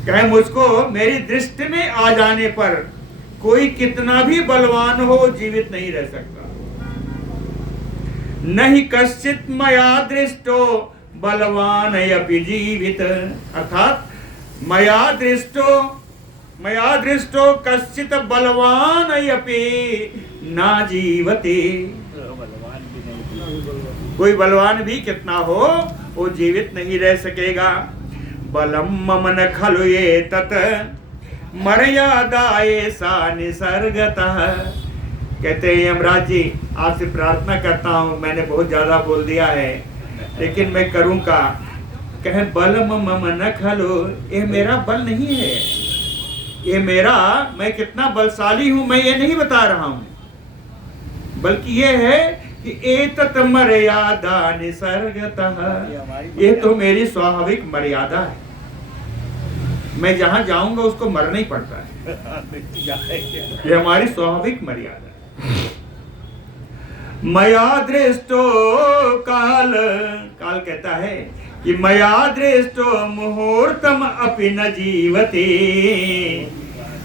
कहे मुझको मेरी दृष्टि में आ जाने पर कोई कितना भी बलवान हो जीवित नहीं रह सकता। नहीं कश्चित मया दृष्टो बलवान यपि जीवित, अर्थात मया दृष्टो कश्चित बलवान यपि ना जीवते, कोई बलवान भी कितना हो वो जीवित नहीं रह सकेगा। बलम मम न खलु ये तत मर्यादाए सा निसर्गतः। कहते हैं यमराज जी आपसे प्रार्थना करता हूँ, मैंने बहुत ज्यादा बोल दिया है लेकिन मैं करूँ का। कहे बलम मम न खलु, ये मेरा बल नहीं है, ये मेरा, मैं कितना बलशाली हूँ मैं ये नहीं बता रहा हूँ, बल्कि ये है कि एतत मर्यादा निसर्गतः, ये तो मेरी स्वाभाविक मर्यादा है। मैं जहां जाऊंगा उसको मरना ही पड़ता है, ये हमारी स्वाभाविक मर्यादा है। मया दृष्टो काल, काल कहता है कि मया दृष्टो मुहूर्तम अपि न जीवते,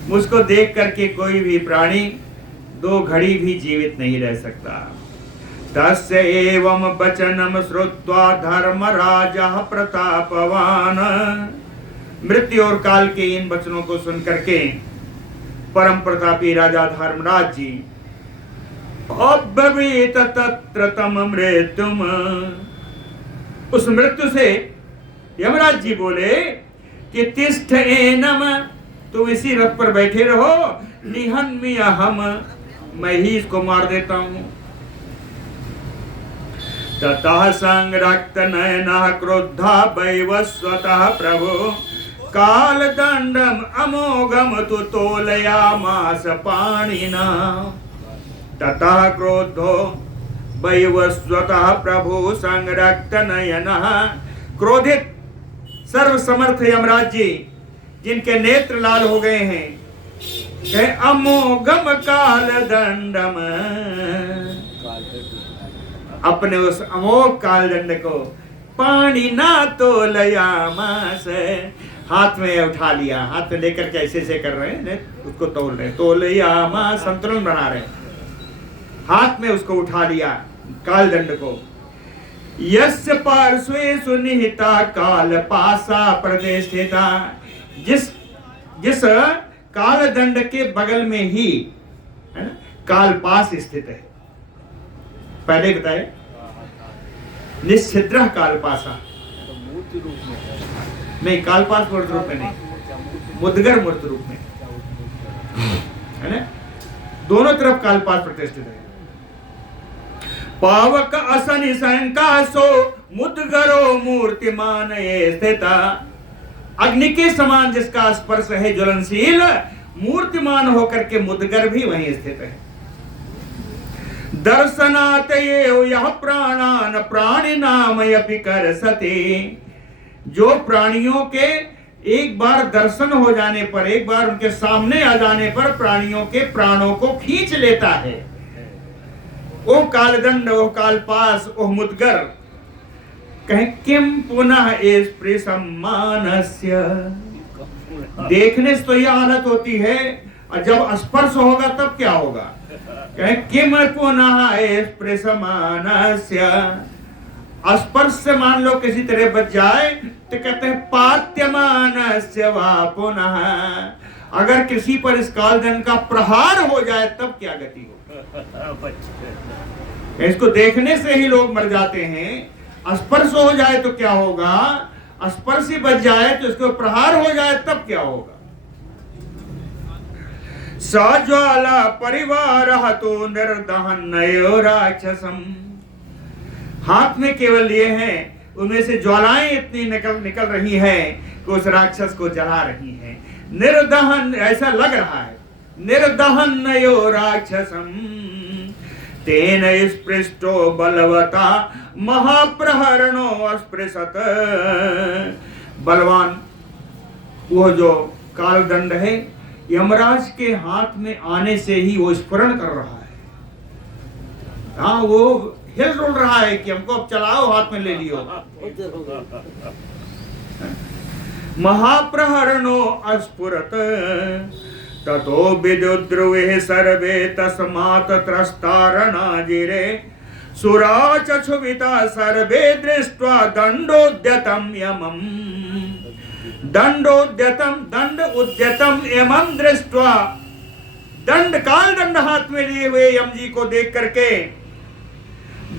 मुझको देख करके कोई भी प्राणी 2 घड़ी भी जीवित नहीं रह सकता। तस्य एवं वचनम श्रुत्वा धर्मराजः प्रतापवान, मृत्यु और काल के इन वचनों को सुन करके परम प्रतापी राजा धर्मराज जी अब्रवीत तत्र तम मृत्युम, उस मृत्यु से यमराज जी बोले कि तिष्ठ एनम, तुम इसी रथ पर बैठे रहो, निहन्म्यहम्, मैं ही इसको मार देता हूं। ततः संरक्त नयनः क्रुद्धा वैवस्वतः प्रभु काल दंडम अमोघम तु तोलयामास पाणिना। ततः क्रोधो वैवस्वतः प्रभु संरक्त नयनः। क्रोधित सर्वसमर्थ यमराज जी, जिनके नेत्र लाल हो गए हैं, कहे अमोघम काल दंडम, अपने उस अमोघ काल दंड को पानी ना तोलयामास, हाथ में उठा लिया, हाथ में लेकर के ऐसे ऐसे कर रहे हैं, उसको तोल रहे, तोलयामास संतुलन बना रहे, हाथ में उसको उठा लिया काल दंड को। यस्य पार्श्वे सुनिहिता काल पासा प्रतिष्ठिता, जिस काल दंड के बगल में ही, है ना, काल पास स्थित है। पहले बताए निश्चिद्र काल पासा, नहीं काल पास मूर्त रूप में नहीं, मुद्गर मूर्त रूप में, है ना, दोनों तरफ काल पास प्रतिष्ठित है। पावक असनि संकासो मुद्गरो मूर्तिमान स्थिता, अग्नि के समान जिसका स्पर्श है ज्वलनशील, मूर्तिमान होकर के मुद्गर भी वहीं स्थित है। दर्शनात ये यह प्राणान प्राणी नाम यपि करसते, जो प्राणियों के एक बार दर्शन हो जाने पर, एक बार उनके सामने आ जाने पर प्राणियों के प्राणों को खींच लेता है, ओ कालदंड, ओ कालपास, ओ मुद्गर, कहे किम पुनः स्पृशमानस्य, देखने से तो यह हालत होती है, और जब स्पर्श होगा तब क्या होगा। कहे किम पुनः स्पृशमानस्य, स्पर्श से मान लो किसी तरह बच जाए तो कहते हैं पात्यमानस्य वा पुनः, अगर किसी पर इस कालदंड का प्रहार हो जाए तब क्या गति हो। इसको देखने से ही लोग मर जाते हैं, स्पर्श हो जाए तो क्या होगा, स्पर्श ही बच जाए तो इसको प्रहार हो जाए तब क्या होगा। सज्वाला परिवार हतो निर्दहन्नयो राक्षसम, हाथ में केवल ये है, उनमें से ज्वालाएं इतनी निकल रही है कि उस राक्षस को जला रही हैं। निर्दहन, ऐसा लग रहा है, निर्दहन्नयो राक्षसम तेन स्पृष्टो बलवता महाप्रहरणो अस्पृशत, बलवान वो जो कालदंड है यमराज के हाथ में आने से ही वो स्फुरण कर रहा है। हाँ, वो हिल डुल रहा है कि हमको अब चलाओ, हाथ में ले लियो। महाप्रहरणो अस्फुरत ततो विदुद्रुवे सर्वे तस्मात् त्रस्तारणाजिरे, सुराचक्षुविता सर्वे दृष्ट्वा दंडोद्यतं यमम्, दंडोद्यतं, दंड उद्यतम यमं दृष्ट्वा, दंड काल दंड हाथ में लिए हुए यम जी को देख करके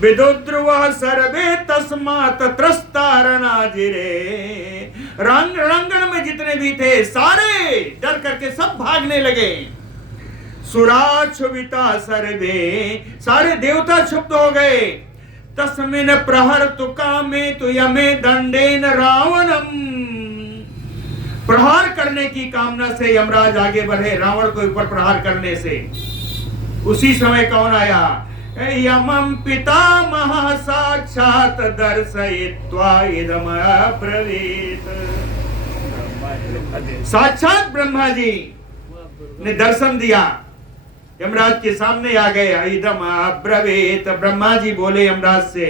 विदुद्रुवः सर्वे तस्मात् त्रस्तारणाजिरे, रंगण में जितने भी थे सारे डर करके सब भागने लगे। सुराच्छुविता सर्वे, सारे देवता क्षुब्ध हो गए। तस्मिन् प्रहर्तु कामे तु यमे दंडेन रावणम, प्रहार करने की कामना से यमराज आगे बढ़े रावण को ऊपर प्रहार करने से। उसी समय कौन आया, यमं पितामह साक्षात दर्शयित्वा इदम अब्रवीत, साक्षात ब्रह्मा जी ने दर्शन दिया, यमराज के सामने आ गए। इदम अब्रवीत, ब्रह्मा जी बोले यमराज से,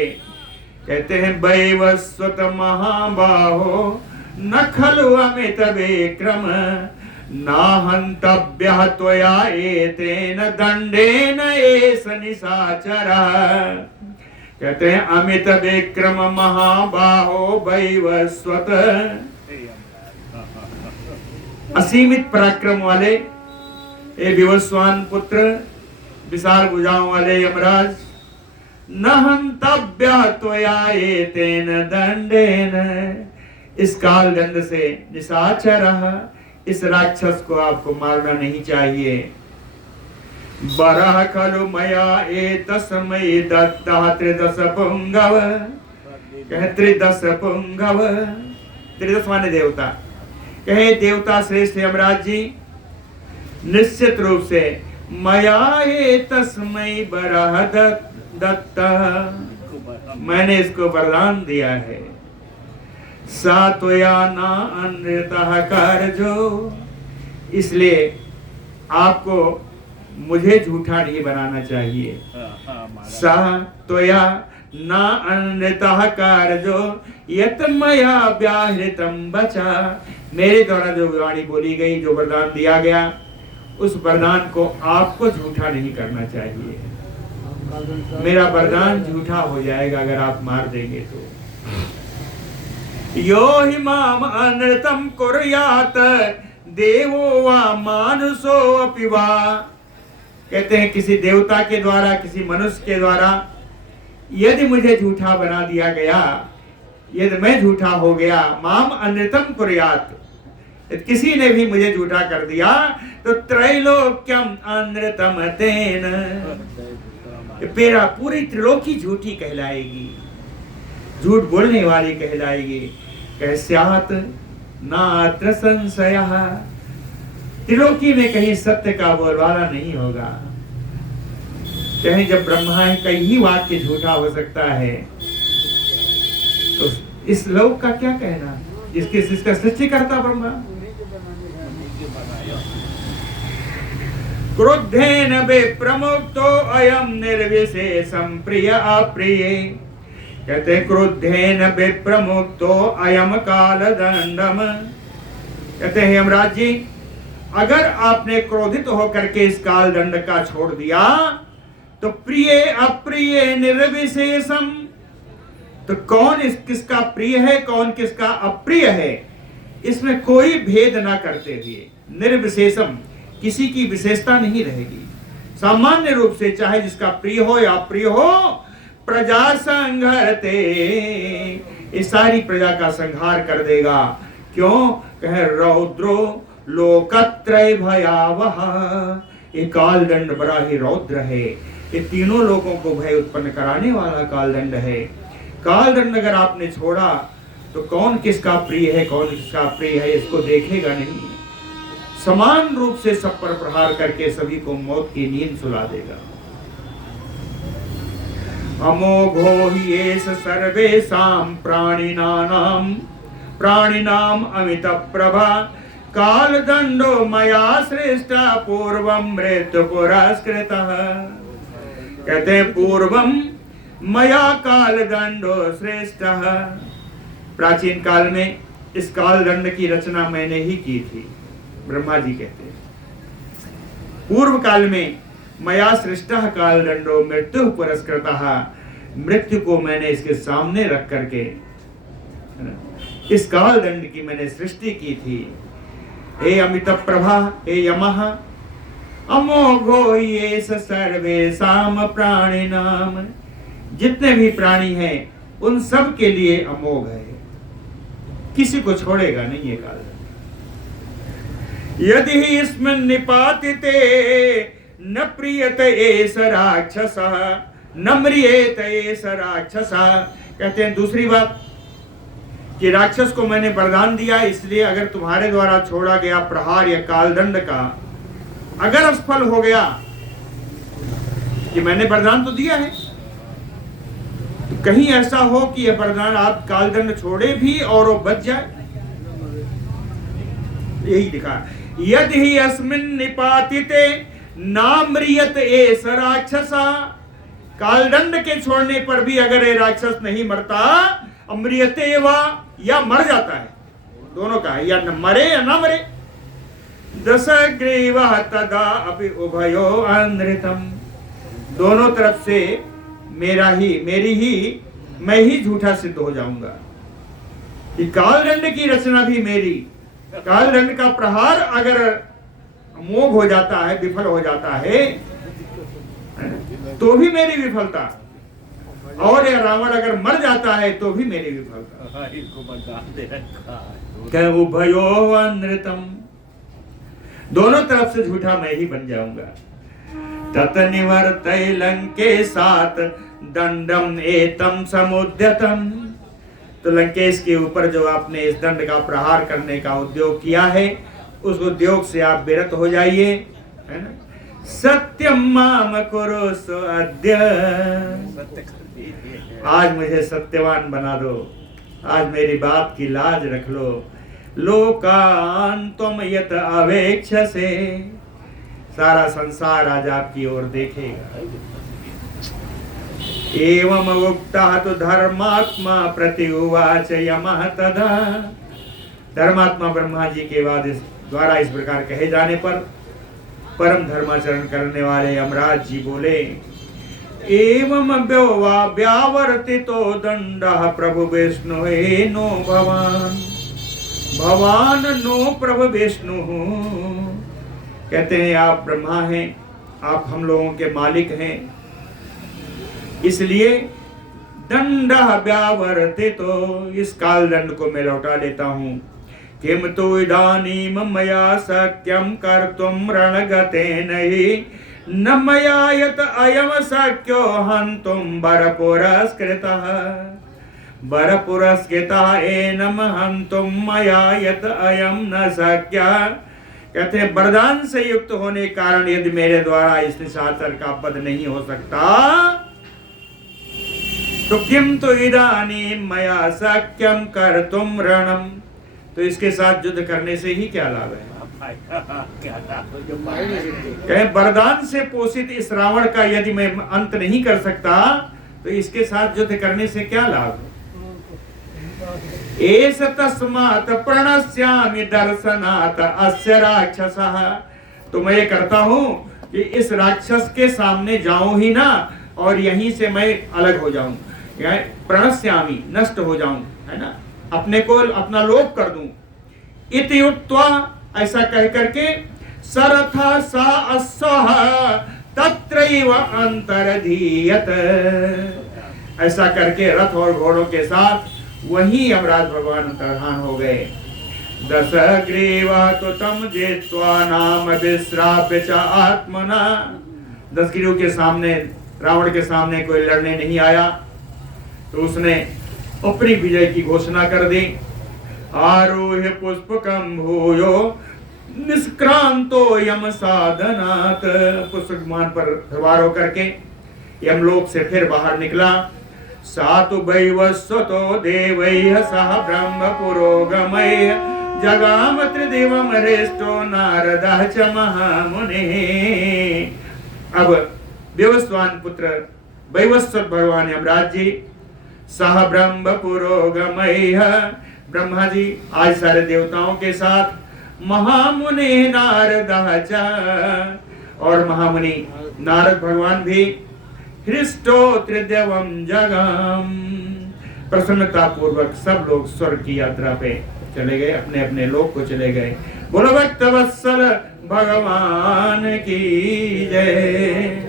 कहते हैं वैवस्वत महाबाहो न खलु अमित विक्रम नाहंतव्यः त्वया एतेन दंडेन एष निशाचरः, कहते हैं अमित विक्रम महाबाहो वैवस्वत, असीमित पराक्रम वाले ए विवस्वान पुत्र, विशाल भुजाओं वाले यमराज, न हंतव्यः त्वया एतेन दंडेन, इस काल दंड से निशाचरः, इस राक्षस को आपको मारना नहीं चाहिए। बरह खलु मया एतस्मै दत्तः त्रिदश पुंगव, कहे त्रिदश पुंगव, त्रिदश माने देवता, कहे देवता श्रेष्ठ यमराज जी, निश्चित रूप से मया ये तस्मै बरह दत्ता, मैंने इसको वरदान दिया है। सात्वया ना अनृतः कार्यो, इसलिए आपको मुझे झूठा नहीं बनाना चाहिए। सात्वया ना अनृतः कार्यो यत मया व्याहृतम बचा, मेरे द्वारा जो वाणी बोली गई, जो वरदान दिया गया, उस वरदान को आपको झूठा नहीं करना चाहिए। मेरा वरदान झूठा हो जाएगा अगर आप मार देंगे तो। यो हि माम अनृतम कुर्यात देवो वा मानुषो अपि वा, कहते हैं किसी देवता के द्वारा, किसी मनुष्य के द्वारा यदि मुझे झूठा बना दिया गया, यदि मैं झूठा हो गया, माम अनृतम कुर्यात, किसी ने भी मुझे झूठा कर दिया तो त्रैलोक्यम अनृतम तेन, मेरा पूरी त्रिलोकी झूठी कहलाएगी, झूठ बोलने वाली कहलाएगी। कैस्यात नात्र संशयः, त्रिलोकी में कहीं सत्य का बोलबाला नहीं होगा। कहीं जब ब्रह्मा का ही वाक्य झूठा हो सकता है तो इस लोक का क्या कहना, जिसका सृष्टि करता ब्रह्मा। क्रोधेन विप्रमुक्तो अयम निर्विशेषम प्रिय अप्रिय, कहते हैं क्रोधेन विप्रमुक्तो अयम काल दंडम, कहते हैं यमराज जी, अगर आपने क्रोधित होकर के इस काल दंड का छोड़ दिया तो प्रिय अप्रिय निर्विशेषम, तो कौन किसका प्रिय है, कौन किसका अप्रिय है, इसमें कोई भेद ना करते हुए, निर्विशेषम, किसी की विशेषता नहीं रहेगी। सामान्य रूप से चाहे जिसका प्रिय हो या अप्रिय हो, प्रजा संघरते, इस सारी प्रजा का संहार कर देगा। क्यों? कहे रौद्रो लोकत्रय भयावह, ये काल दंड बड़ा ही रौद्र है, ये तीनों लोगों को भय उत्पन्न कराने वाला काल दंड है। काल दंड अगर आपने छोड़ा तो कौन किसका प्रिय है, कौन किसका प्रिय है, इसको देखेगा नहीं, समान रूप से सब पर प्रहार करके सभी को मौत की नींद सुला देगा। अमोघो हि एष सर्वेषां प्राणिनाम अमित प्रभा, काल दंडो मया श्रेष्ठ पूर्वम मृत्यु पुरस्कृतः, कहते हैं पूर्वम मया काल दंडो श्रेष्ठ, प्राचीन काल में इस काल दंड की रचना मैंने ही की थी, ब्रह्मा जी कहते हैं। पूर्व काल में मया सृष्टः काल दंडो मृत्यु पुरस्कृतः, मृत्यु को मैंने इसके सामने रख करके इस काल दंड की मैंने सृष्टि की थी। हे अमित प्रभा, हे यमः, अमोघो ये सर्वेषां प्राणिनाम, जितने भी प्राणी हैं उन सब के लिए अमोघ है, किसी को छोड़ेगा नहीं ये काल। यदि ही इसमें निपातिते न प्रियत एष राक्षसः न म्रियेत एष राक्षसः, कहते हैं दूसरी बात कि राक्षस को मैंने वरदान दिया, इसलिए अगर तुम्हारे द्वारा छोड़ा गया प्रहार या कालदंड का अगर असफल हो गया, कि मैंने वरदान तो दिया है, तो कहीं ऐसा हो कि यह वरदान आप कालदंड छोड़े भी और वो बच जाए, यही लिखा। यदि ही अस्मिन् निपातिते नाम्रियत एष राक्षसा, कालदंड के छोड़ने पर भी अगर ये राक्षस नहीं मरता, अमृयते वा, या मर जाता है, दोनों का है, या न मरे या ना मरे, दशग्रीवः तदा अपि उभयो अनृतम, दोनों तरफ से मेरी ही मैं ही झूठा सिद्ध हो जाऊंगा। कि कालदंड की रचना भी मेरी, कालदंड का प्रहार अगर अमोघ हो जाता है, विफल हो जाता है, तो भी मेरी विफलता, और ये रावण अगर मर जाता है तो भी मेरी विफलता। क्या उभयो अनृतम, दोनों तरफ से झूठा मैं ही बन जाऊंगा। तत निवर्तय लंकेशात दंडम एतम समुद्यतम, तो लंकेश के ऊपर जो आपने इस दंड का प्रहार करने का उद्योग किया है, उस उद्योग से आप विरत हो जाइए, है ना। सत्यम माम कुरुषु अद्य। सत्य कर दीजिए। आज मुझे सत्यवान बना दो, आज मेरी बात की लाज रख लो। लोकान तुम यत अवेक्ष से, सारा संसार आज आपकी ओर देखेगा। एवं उक्तः तो धर्मात्मा प्रत्युवाच यमः तदा। धर्मात्मा ब्रह्मा जी के बाद द्वारा इस प्रकार कहे जाने पर परम धर्माचरण करने वाले यमराज जी बोले, एवं व्यावर्तितो दंडः प्रभु विष्णु नो भवान। भवान नो प्रभु विष्णु। कहते हैं आप ब्रह्मा हैं, आप हम लोगों के मालिक हैं, इसलिए दंड व्यावर्तितो, इस काल दंड को मैं लौटा लेता हूँ। किम तो इदानीम मया शक्यम कर्तुम रणगतेन हि, न मया यत अयम शक्यो हन्तुम वरपुरस्कृतः। वरपुरस्कृतः एनम हन्तुम मया यत अयम न शक्यः। कहते हैं वरदान से युक्त होने के कारण यदि मेरे द्वारा इस निशाचर का वध नहीं हो सकता तो किम तो इदानीम मया शक्यम कर्तुम रणम, तो इसके साथ युद्ध करने से ही क्या लाभ है। कहे वरदान से पोषित इस रावण का यदि मैं अंत नहीं कर सकता तो इसके साथ युद्ध करने से क्या लाभ है। एस तस्मात् प्रणश्यामि दर्शनात् अस्य राक्षसः। तो मैं ये करता हूँ कि इस राक्षस के सामने जाऊं ही ना और यहीं से मैं अलग हो जाऊं, प्रणश्यामि नष्ट हो जाऊं, है ना, अपने को अपना लोप कर दूं। इति उक्त्वा, ऐसा कह करके सरथ सा अस्सह तत्रैव अंतरधीयत, ऐसा करके रथ और घोड़ों के साथ वहीं यमराज भगवान अंतर्धान हो गए। दश ग्रीवा तो तम जित्वा नाम विश्राप्य च आत्मना। 10 ग्रीव के सामने, रावण के सामने कोई लड़ने नहीं आया तो उसने अपनी विजय की घोषणा कर दी। आरोह्य पुष्पकम भूयो निष्क्रांतो यम साधनात्। पुष्पक विमान पर सवार होकर के यमलोक से फिर बाहर निकला। सातु वैवस्वतो देवैः सह ब्रह्म पुरोगमैः जगाम त्रिदिवम् हृष्टो नारदः च महामुनिः। अब वैवस्वान पुत्र वैवस्वत भगवान यमराज जी सह ब्रह्म पुरोगमैः, ब्रह्मा जी आज सारे देवताओं के साथ, महामुनि नारदः च, और महामुनि नारद भगवान भी, हृष्टो त्रिदिवम् जगाम, प्रसन्नता पूर्वक सब लोग स्वर्ग की यात्रा पे चले गए, अपने अपने लोक को चले गए। बोलो भक्त वत्सल भगवान की जय।